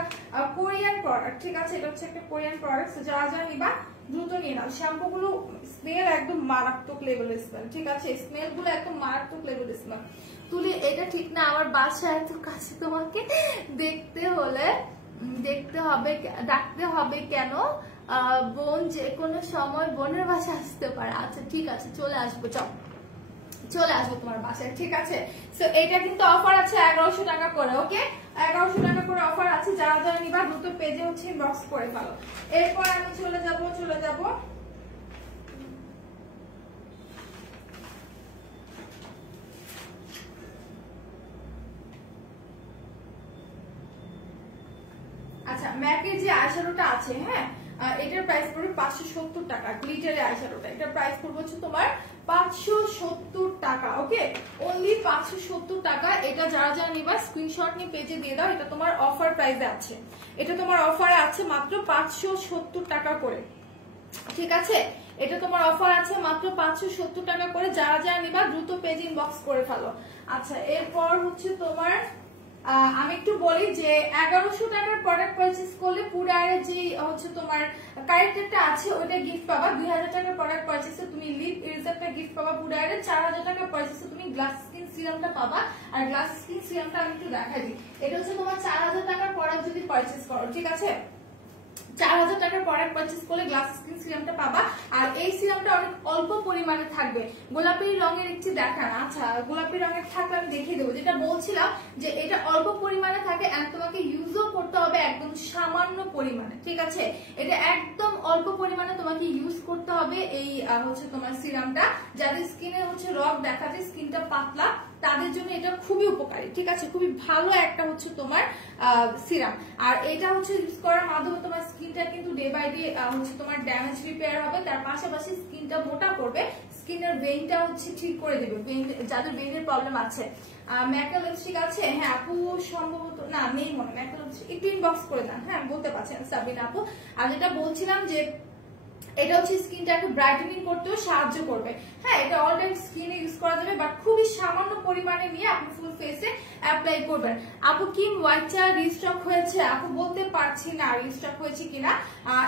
কোরিয়ান প্রোডাক্ট, ঠিক আছে, এটা হচ্ছে একটা কোরিয়ান প্রোডাক্ট। যারা যারা নিবা দ্রুত নিয়ে নাও। শ্যাম্পু গুলো স্মেল একদম মারাত্মক লেভেলের স্মেল, ঠিক আছে, স্মেল গুলো একদম মারাত্মক লেভেলের স্মেল। তুলি এটা ঠিক না, আমার বাসায় এত কাছে তোমাকে দেখতে হলে ডাকতে হবে কেন? বোন যে কোনো সময় বোনের বাসায় আসতে পারে। আচ্ছা ঠিক আছে, চলে আসবো, চলে আসবো তোমার বাসায়, ঠিক আছে। সো এটা কিন্তু অফার আছে 1100 টাকা করে। ওকে, 1100 টাকা করে অফার আছে। যারা যারা নিবা দ্রুত পেজে হচ্ছে ইনবক্স করে ফেলো। এরপর আমি চলে যাব ম্যাকের যে আইশ্যাডোটা আছে, হ্যাঁ এটার প্রাইস পড়বে 570 টাকা। গ্লিটারের আইশ্যাডোটা এটার প্রাইস পড়বে হচ্ছে তোমার 570 টাকা। ওকে, অনলি 570 টাকা। এটা যারা যারা নিবা স্ক্রিনশট নিয়ে পেজে দিয়ে দাও। এটা তোমার অফার প্রাইসে আছে, এটা তোমার অফারে আছে মাত্র 570 টাকা করে, ঠিক আছে? এটা তোমার অফার আছে মাত্র 570 টাকা করে। যারা যারা নিবা দ্রুত পেজ ইনবক্স করে ফেলো। আচ্ছা, এরপর হচ্ছে তোমার আমি একটু বলি যে 1100 টাকার প্রোডাক্ট পারচেজ করলে পুরার যে হচ্ছে তোমার কারেক্টারটা আছে ওটা গিফট পাবা। 2000 টাকার প্রোডাক্ট পারচেজে তুমি লিপ ইরেজারটা গিফট পাবা পুরারে। 4000 টাকার পারচেজে তুমি গ্লাস স্কিন সিরামটা পাবা। আর গ্লাস স্কিন সিরামটা আমি একটু দেখাই দিই। এটা হচ্ছে তোমার 4000 টাকার প্রোডাক্ট যদি পারচেজ করো, ঠিক আছে? 4000 টাকার প্রোডাক্ট পারচেজ করলে গ্লাস স্কিন সিরামটা পাবা। আর এই সিরামটা অনেক অল্প পরিমাণে থাকবে। গোলাপি রঙের একটু দেখান। আচ্ছা, গোলাপি রঙের থাকলে আমি দেখিয়ে দেবো। যেটা বলছিলাম যে এটা অল্প পরিমাণে থাকে এন্ড তোমাকে ইউজও করতে হবে একদম সামান্য পরিমাণে, ঠিক আছে? এটা একদম অল্প পরিমাণে তোমাকে ইউজ করতে হবে এই হচ্ছে তোমার সিরামটা। যাদের স্কিনে হচ্ছে রগ দেখা যায়, স্কিনটা পাতলা, তাদের জন্য এটা খুবই উপকারী, ঠিক আছে? খুবই ভালো একটা হচ্ছে তোমার সিরাম। আর এটা হচ্ছে ইউজ করার মাধ্যমে তোমার স্কিনটা কিন্তু ডে বাই ডে হচ্ছে তোমার ড্যামেজ রিপেয়ার হবে। তার পাশাপাশি স্কিনটা মোটা করবে, স্কিনের ভেইনটা হচ্ছে ঠিক করে দিবে, যাদের ভেইনের প্রবলেম আছে। ম্যাকা লিপস্টিক আছে, হ্যাঁ আপু সম্ভবত না নেই মনে। ম্যাকা লিপস্টিক একটু ইনবক্স করে দেন, হ্যাঁ বলতে পারছেন সাবিনা আপু। আর যেটা বলছিলাম যে এটা হচ্ছে স্কিনটাকে ব্রাইটেনিং করতেও সাহায্য করবে। হ্যাঁ, এটা অল টাইম স্কিনে ইউজ করা যাবে, বাট খুবই সামান্য পরিমাণে নিয়ে আপনি ফুল ফেসে অ্যাপ্লাই করবেন। আপু কি হোয়াইটটা রিস্টক হয়েছে? আপু বলতে পারছি না রিস্টক হয়েছে কিনা।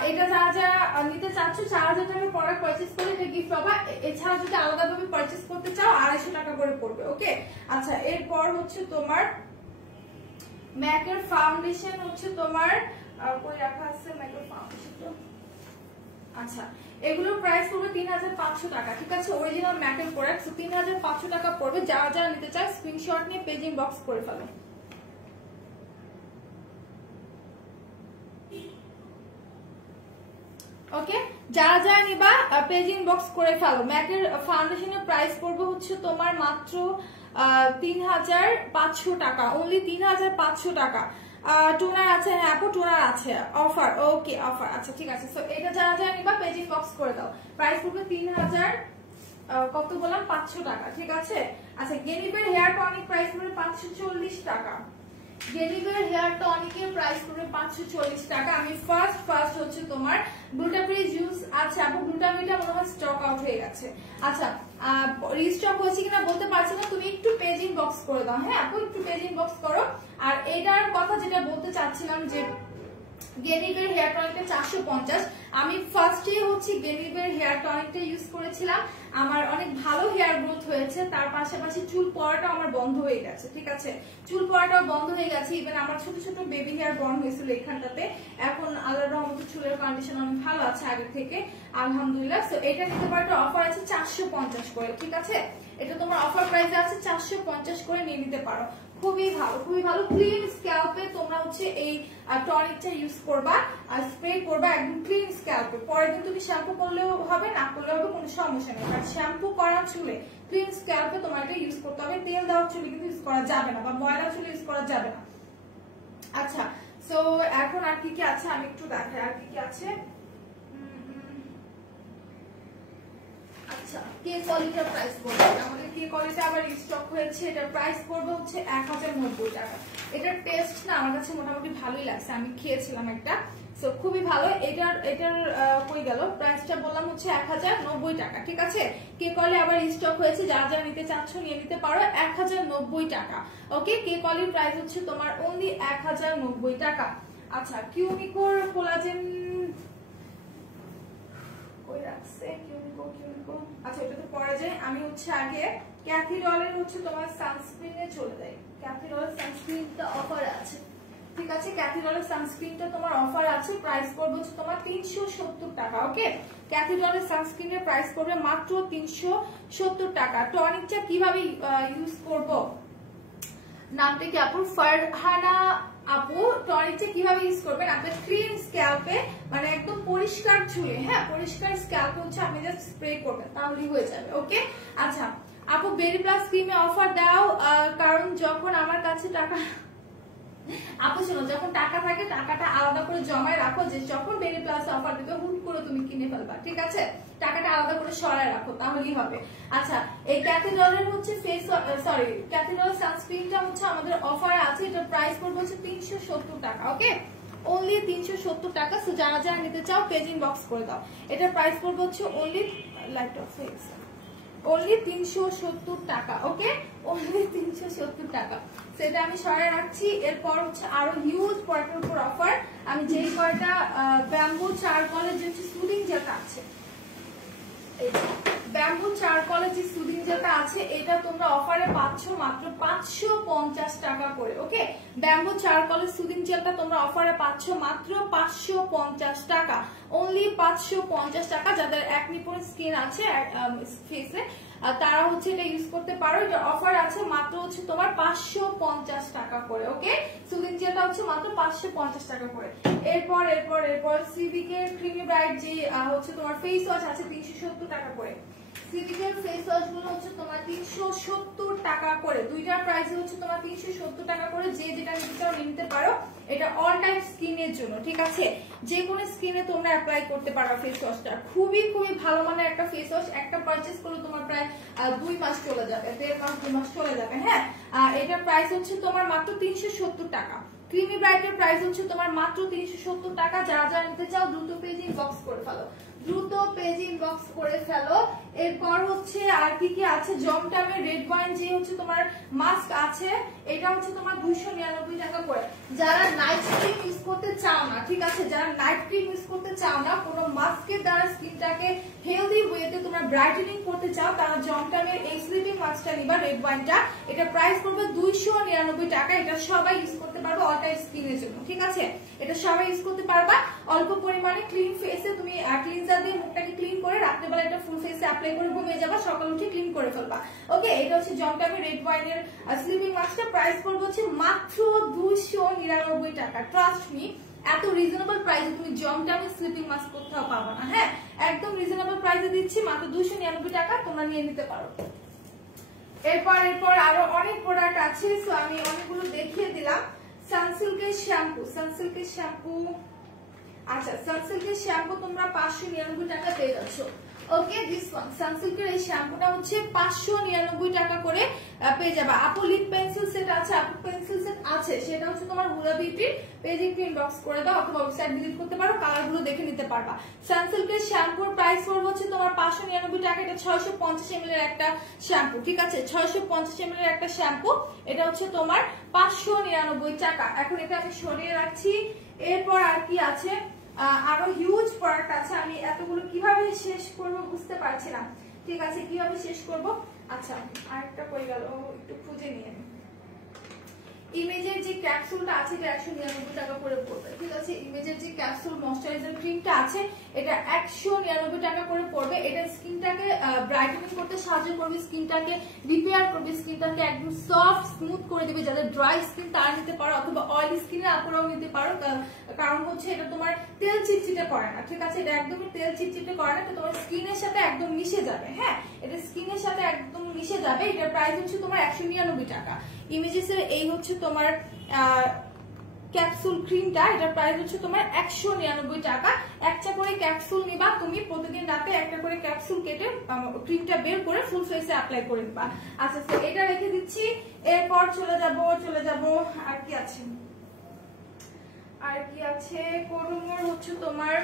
এটা যারা যারা নিতে চাচ্ছ 4000 টাকার প্রোডাক্ট পারচেজ করলে এটা গিফট পাবা। এছাড়া যদি আলাদাভাবে পারচেজ করতে চাও 250 টাকা করে পড়বে। ওকে, আচ্ছা এরপর হচ্ছে তোমার ম্যাকের ফাউন্ডেশন হচ্ছে তোমার কই রাখা আছে ম্যাকের ফাউন্ডেশন তো। আচ্ছা, এগুলোর প্রাইস পড়বে 3500 টাকা, ঠিক আছে? অরিজিনাল ম্যাকের প্রোডাক্ট 3500 টাকা পড়বে। যারা যারা নিতে চায় স্ক্রিনশট নিয়ে পেজ ইনবক্স করে ফেলো। ওকে, যারা যারা নিবা পেজ ইনবক্স করে ফেলো। ম্যাকের ফাউন্ডেশনের প্রাইস পড়বে হচ্ছে তোমার মাত্র 3500 টাকা, অনলি 3500 টাকা। টোনার আছে, হ্যাঁ আপু টোনার আছে, অফার। ওকে, অফার, আচ্ছা ঠিক আছে। সো এটা যারা যারা নিবা পেজ ইনবক্স করে দাও। প্রাইস পড়বে 3000 কত বললাম 500 টাকা, ঠিক আছে? আচ্ছা, গেনিভের হেয়ার টনিক প্রাইস পড়বে 540 টাকা। গেনিভের হেয়ার টনিকের প্রাইস পড়বে 540 টাকা। আমি ফার্স্ট হচ্ছে তোমার গ্লুটাফ্রি জুস আছে আপু। গ্লুটামিটা মনে হয় স্টক আউট হয়ে গেছে। আচ্ছা, রিস্টক হয়েছে কিনা বলতে পারছি না, তুমি একটু পেজ ইনবক্স করে দাও। হ্যাঁ আপু, একটু পেজ ইনবক্স করো। আর এটার কথা যেটা বলতে চাচ্ছিলাম যে গেনিভের হেয়ার টনিকটা 450। আমি ফার্স্টে হচ্ছে গেনিভের হেয়ার টনিকটা ইউজ করেছিলাম, আমার অনেক ভালো হেয়ার গ্রোথ হয়েছে। তার পাশাপাশি চুল পড়াটা আমার বন্ধ হয়ে গেছে, ঠিক আছে? চুল পড়াটাও বন্ধ হয়ে গেছে। ইভেন আমার ছোট ছোট বেবি হেয়ার বর্ন হয়েছিল এখানটাতে। এখন আল্লাহর রহমতে চুলের কন্ডিশন অনেক ভালো আছে আগে থেকে, আলহামদুলিল্লাহ। সো এটা নিতে পারো, অফার আছে 450 করে, ঠিক আছে? এটা তোমার অফার প্রাইসে আছে 450 করে নিয়ে নিতে পারো। খুবই ভালো, খুবই ভালো। ক্লিন স্ক্যাল্পে তোমরা হচ্ছে এই টনিকটা ইউজ করবা আর স্প্রে করবা একদম ক্লিন স্ক্যাল্পে। পরের দিন তুমি শ্যাম্পু করলেও হবে, না করলেও হবে, কোনো সমস্যা নেই। কারণ শ্যাম্পু করা চুলে ক্লিন স্ক্যাল্পে তোমার এটা ইউজ করতে হবে। তেল দেওয়া চুলে কিন্তু ইউজ করা যাবে না, বা ময়লা চুলে ইউজ করা যাবে না। আচ্ছা, সো এখন আর কি কি আছে আমি একটু দেখাই, আর কি কি আছে। আচ্ছা, কে কোয়ালিটির প্রাইস পড়বে? আমাদের কে কোয়ালিটি আবার স্টক হয়েছে। এটার প্রাইস পড়বে হচ্ছে 1090 টাকা। এটার টেস্ট না আমার কাছে মোটামুটি ভালোই লাগছে, আমি খেয়েছিলাম একটা, সো খুবই ভালো। এটার কই গেল প্রাইসটা বললাম হচ্ছে 1090 টাকা, ঠিক আছে? কে কোয়ালিটি আবার স্টক হয়েছে, যারা যারা নিতে চাচ্ছ নিয়ে নিতে পারো 1090 টাকা। ওকে, কে কোয়ালিটির প্রাইস হচ্ছে তোমার অনলি 1090 টাকা। আচ্ছা, কিউনিকোর কোলাজেন আচ্ছা এটা তো পরে যায়। আমি হচ্ছে আগে ক্যাথিডলের হচ্ছে তোমার সানস্ক্রিনে চলে যাই। ক্যাথিডলের সানস্ক্রিনটা অফার আছে, ঠিক আছে? ক্যাথিডলের সানস্ক্রিনটা তোমার অফার আছে, প্রাইস পড়বে হচ্ছে তোমার 370 টাকা। ওকে, ক্যাথিডলের সানস্ক্রিনের প্রাইস পড়বে মাত্র 370 টাকা। টনিকটা কিভাবে ইউজ করব, নামটা কি আপু? ফারহানা আপু। টনিকটা কিভাবে ইউজ করবেন? আপনার ক্লিন স্ক্যাল্পে, মানে একদম পরিষ্কার চুলে, হ্যাঁ পরিষ্কার স্ক্যাল্পে হচ্ছে আপনি জাস্ট স্প্রে করবেন, তাহলেই হয়ে যাবে। ওকে, আচ্ছা আপু বেরি প্লাস ক্রিমে অফার দাও, কারণ যখন আমার কাছে টাকা আপু শোনো, যখন টাকা থাকে টাকাটা আলাদা করে জমায় রাখো, যে যখন বেবি প্লাস অফার দিবে হুট করে তুমি কিনে ফেলবা, ঠিক আছে? টাকাটা আলাদা করে সরায় রাখো, তাহলেই হবে। আচ্ছা, এই ক্যাথিড্রালের হচ্ছে ক্যাথিড্রাল সানস্ক্রিনটা হচ্ছে আমাদের অফার আছে, এটার প্রাইস পড়বে হচ্ছে 370 টাকা। ওকে, অনলি 370 টাকা। সো যারা যারা নিতে চাও পেজ ইনবক্স করে দাও। এটার প্রাইস পড়বে হচ্ছে only light off face only 370 টাকা। ওকে, অনলি 370 টাকা। সেটা আমি সরাই রাখছি। এরপর হচ্ছে আরো হিউজ প্রোডাক্টের উপর অফার। আমি যেই কয়টা ব্যাম্বু চারকোলের যে স্মুদিং জেলটা আছে, ব্যাম্বু চারকোলের যে স্মুদিং জেলটা আছে, এটা তোমরা অফারে পাচ্ছ মাত্র 550 টাকা করে। ওকে, ব্যাম্বু চারকোলের স্মুদিং জেলটা তোমরা অফারে পাচ্ছ মাত্র 550 টাকা, অনলি 550 টাকা। যাদের একনি পোর স্কিন আছে ফেসে, তারা হচ্ছে এটা ইউজ করতে পারো। এটা অফার আছে মাত্র হচ্ছে তোমার 550 টাকা করে। ওকে, সুদিন জেলটা হচ্ছে মাত্র 550 টাকা করে। এরপর সিভিকের ক্রিমি ব্রাইট যে হচ্ছে তোমার ফেস ওয়াশ আছে 370 টাকা করে। সিভিকের ফেস ওয়াশ গুলো হচ্ছে তোমার 370 টাকা করে, দুইটার প্রাইস হচ্ছে তোমার 370 টাকা করে। যে যেটা নিতে চাও নিতে পারো। এটা অল টাইপ স্কিনের জন্য, ঠিক আছে? যে কোনো স্কিনে তোমরা অ্যাপ্লাই করতে পারো ফেস ওয়াশটা। খুবই খুবই ভালো মানের একটা ফেস ওয়াশ। একটা পারচেজ করলে তোমার প্রায় 2 মাস চলে যাবে, 1.5 মাস 2 মাস চলে যাবে। হ্যাঁ, এটার প্রাইস হচ্ছে তোমার মাত্র 370 টাকা। ক্রিমি ব্রাইটের প্রাইস হচ্ছে তোমার মাত্র 370 টাকা। যারা যারা নিতে চাও দ্রুত পেজ ইনবক্স করে ফেলো, দ্রুত পেজ ইনবক্স করে ফেলো। এরপর হচ্ছে আর কি কি আছে, জমটামের রেড ওয়াইন যে হচ্ছে তোমার মাস্ক আছে, এটা হচ্ছে তোমার 299 টাকা করে। যারা নাইট ক্রিম ইউজ করতে চাও না, ঠিক আছে, যারা নাইট ক্রিম ইউজ করতে চাও না, কোনো মাস্কের দ্বারা স্কিনটাকে হেলদি ওয়েতে তোমরা ব্রাইটেনিং করতে চাও, তারা জমটামের এই স্লিপিং মাস্কটা নিবা, রেড ওয়াইনটা। এটা প্রাইস পড়বে 299 টাকা। এটা সবাই ইউজ করতে পারবে অল টাইপ স্কিনের জন্য, ঠিক আছে? এটা সবাই ইউজ করতে পারবা। অল্প পরিমাণে ক্লিন ফেসে তুমি ক্লিনজার দিয়ে মুখটাকে ক্লিন করে রাত্রেবেলা এটা ফুল ফেসে অ্যাপ্লাই করে ঘুমিয়ে যাবা, সকাল উঠে ক্লিন করে ফেলবা। ওকে, এটা হচ্ছে জমটামের রেড ওয়াইনের স্লিপিং মাস্কটা। প্রাইস পড়বে হচ্ছে মাত্র 299 টাকা। ট্রাস্ট মি, এত রিজনেবল প্রাইসে তুমি জমটামের স্লিপিং মাস্ক কোথাও পাবা না। হ্যাঁ, একদম রিজনেবল প্রাইসে দিচ্ছি, মাত্র 299 টাকা, তোমরা নিয়ে নিতে পারো। এরপর আরো অনেক প্রোডাক্ট আছে, সো আমি অনেকগুলো দেখিয়ে দিলাম। সানসিল্কের শ্যাম্পু, আচ্ছা, সানসিল্কের শ্যাম্পু তোমরা 599 টাকা পেয়ে যাচ্ছ। ওকে, দিস ওয়ান সানসিল্কের এই শ্যাম্পুটা হচ্ছে 599 টাকা করে পেয়ে যাবে। আপু লিপ পেন্সিল সেট আছে, আপু পেন্সিল সেট আছে, সেটা হচ্ছে তোমার হুডা বিউটির পেজে ইনবক্স করে দাও, অথবা ওয়েবসাইট ভিজিট করতে পারো, কালার গুলো দেখে নিতে পারবা। সানসিল্কের শ্যাম্পুর প্রাইস পড়বে হচ্ছে তোমার 599 টাকা। এটা 650 ml এর একটা শ্যাম্পু, ঠিক আছে? 650 ml এর একটা শ্যাম্পু, এটা হচ্ছে তোমার 599 টাকা। এখন এটা আমি সরিয়ে রাখছি। এরপর আর কি আছে, আরো হিউজ প্রোডাক্ট আছে। আমি এতগুলো কিভাবে শেষ করব বুঝতে পারছি না, ঠিক আছে? কিভাবে শেষ করব? আচ্ছা, আরেকটা কই গেল, একটু খুঁজে নিয়ে। ইমেজের যে ক্যাপসুলটা আছে এটা 199 টাকা করে পড়বে, ঠিক আছে? ইমেজের যে ক্যাপসুল ময়শ্চারাইজার ক্রিমটা আছে এটা 199 টাকা করে পড়বে। এটা স্কিনটাকে ব্রাইটেনিং করতে সাহায্য করবে, স্কিনটাকে রিপেয়ার করবে, স্কিনটাকে একদম সফট স্মুথ করে দিবে। যাদের ড্রাই স্কিন তারা নিতে পারো, অথবা অয়েলি স্কিনের আপুরাও নিতে পারো। কারণ হচ্ছে এটা তোমার তেল চিটচিটে করে না, ঠিক আছে? এটা একদমই তেল চিটচিটে করে না, তো তোমার স্কিনের সাথে একদম মিশে যাবে। হ্যাঁ, এটা স্কিনের সাথে একদম মিশে যাবে। এটার প্রাইস হচ্ছে তোমার 199 টাকা। ইমেজেসের এই হচ্ছে তোমার ক্যাপসুল ক্রিমটা, এটার প্রাইস হচ্ছে তোমার 199 টাকা। একটা করে ক্যাপসুল নিবা তুমি, প্রতিদিন রাতে একটা করে ক্যাপসুল কেটে ক্রিমটা বের করে ফুল ফেসে অ্যাপ্লাই করে নিবা। আচ্ছা, তো এটা রেখে দিচ্ছি। এরপর চলে যাব আর কি আছে, কোরুমোর হচ্ছে তোমার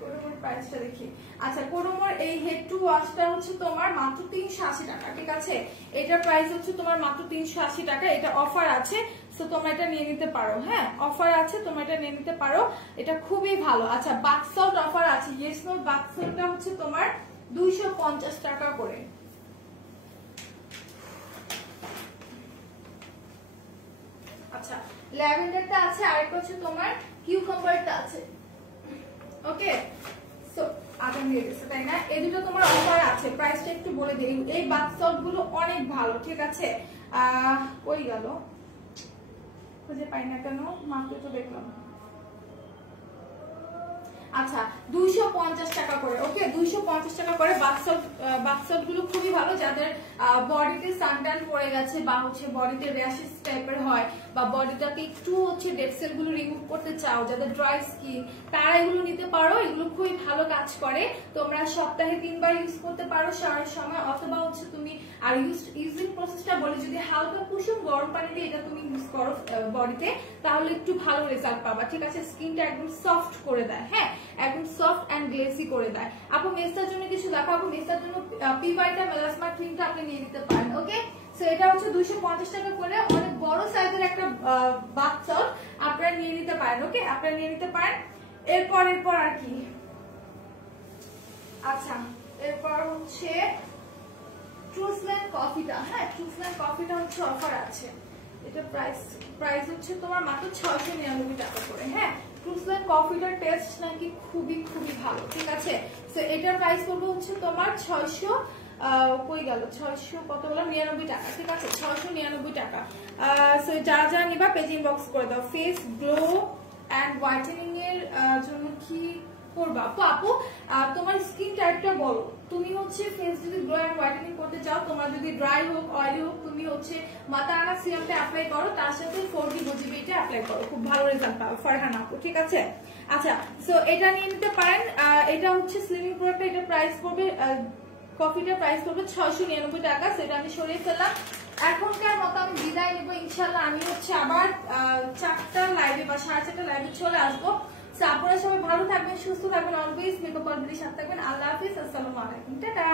কোরুমোর প্রাইসটা দেখি। আচ্ছা, কোরুমোর এই হেড টু ওয়াশটা হচ্ছে তোমার মাত্র 380 টাকা, ঠিক আছে? এটার প্রাইস হচ্ছে তোমার মাত্র 380 টাকা। এটা অফার আছে, সো তোমরা এটা নিয়ে নিতে পারো। হ্যাঁ, অফার আছে, তোমরা এটা নিয়ে নিতে পারো, এটা খুবই ভালো। আচ্ছা, বাথ সল্ট অফার আছে। ইয়েস নো বাথ সল্টটা হচ্ছে তোমার 250 টাকা করে। আচ্ছা, ল্যাভেন্ডারটা আছে, আরেকটা হচ্ছে তোমার কিউকাম্বারটা আছে। ওকে, সো আগুন দিয়ে গেছে, তাই না? এই দুটো তোমার অফার আছে। প্রাইসটা একটু বলে দিই। এই বাথ সল্ট গুলো অনেক ভালো, ঠিক আছে? কই গেল, খুঁজে পাই না কেন, মাত্র তো দেখলাম। আচ্ছা, 250 টাকা করে। ওকে, 250 টাকা করে। বাথসল্ট গুলো খুবই ভালো যাদের বডিতে সানট্যান পড়ে গেছে বা হচ্ছে বডিতে র্যাশেস টাইপের হয় বা বডিটাকে একটু হচ্ছে ডেড সেল গুলো রিমুভ করতে চাও, যাদের ড্রাই স্কিন, তারা এগুলো নিতে পারো। এগুলো খুবই ভালো কাজ করে। তোমরা সপ্তাহে 3 বার ইউজ করতে পারো সারার সময়, অথবা হচ্ছে তুমি আর ইউজিং প্রসেসটা বলি, যদি হালকা কুসুম গরম পানি দিয়ে এটা তুমি ইউজ করো বডিতে, তাহলে একটু ভালো রেজাল্ট পাবা। ঠিক আছে, স্কিনটা একদম সফট করে দেয়। হ্যাঁ, একদম সফট এন্ড গ্লেসি করে দেয়। আপু মেস্তার জন্য কিছু দেখো। আপু মেস্তার জন্য পি ভাইটা মেলাসমা ক্রিমটা আপনি নিয়ে নিতে পারেন। ওকে, সো এটা হচ্ছে 250 টাকা করে। অনেক বড় সাইজের একটা বাথ সল্ট আপনারা নিয়ে নিতে পারেন। ওকে, আপনারা নিয়ে নিতে পারেন। এরপর আর কি, আচ্ছা এরপর হচ্ছে ট্রুসল্যান্ড কফিটা। হ্যাঁ, ট্রুসল্যান্ড কফিটা হচ্ছে অফার আছে। এটা প্রাইস হচ্ছে তোমার মাত্র 699 টাকা করে। হ্যাঁ, ট্রুসল্যান্ড কফিটার টেস্ট নাকি খুবই খুবই ভালো। ঠিক আছে, সো এটার প্রাইস পড়বে হচ্ছে তোমার 600 কই গেল 600 কত বললাম 99 টাকা। ঠিক আছে, 699 টাকা। সো যা যা নিবা পেজ ইনবক্স করে দাও। ফেস গ্লো এন্ড হোয়াইটেনিং এর জন্য কি করবা আপু? তোমার স্কিন টাইপটা বলো। তুমি হচ্ছে ফেস যদি গ্লো এন্ড হোয়াইটেনিং করতে চাও, তোমার যদি ড্রাই হোক অয়েলি হোক, তুমি হচ্ছে মাতানা সিরামটা অ্যাপ্লাই করো, তার সাথে 4D বুজিবিটা অ্যাপ্লাই করো, খুব ভালো রেজাল্ট পাবে ফারহানা আপু। ঠিক আছে, আচ্ছা সো এটা নিয়ে নিতে পারেন। এটা হচ্ছে স্লিমিং প্রোডাক্ট। এটা প্রাইস পড়বে, কফিটার প্রাইস পড়বে 699 টাকা। সেটা আমি সরিয়ে ফেললাম। এখনকার মতো আমি বিদায় নেবো ইনশাল্লাহ। আমি হচ্ছে আবার 4টা লাইভে বা 4:30 লাইভে চলে আসবো। আপনারা সবাই ভালো থাকবেন, সুস্থ থাকবেন, অলওয়েজ মেকআপ আর্টিস্টের সাথে থাকবেন। আল্লাহ হাফিজ, আসসালামু আলাইকুম, টাটা।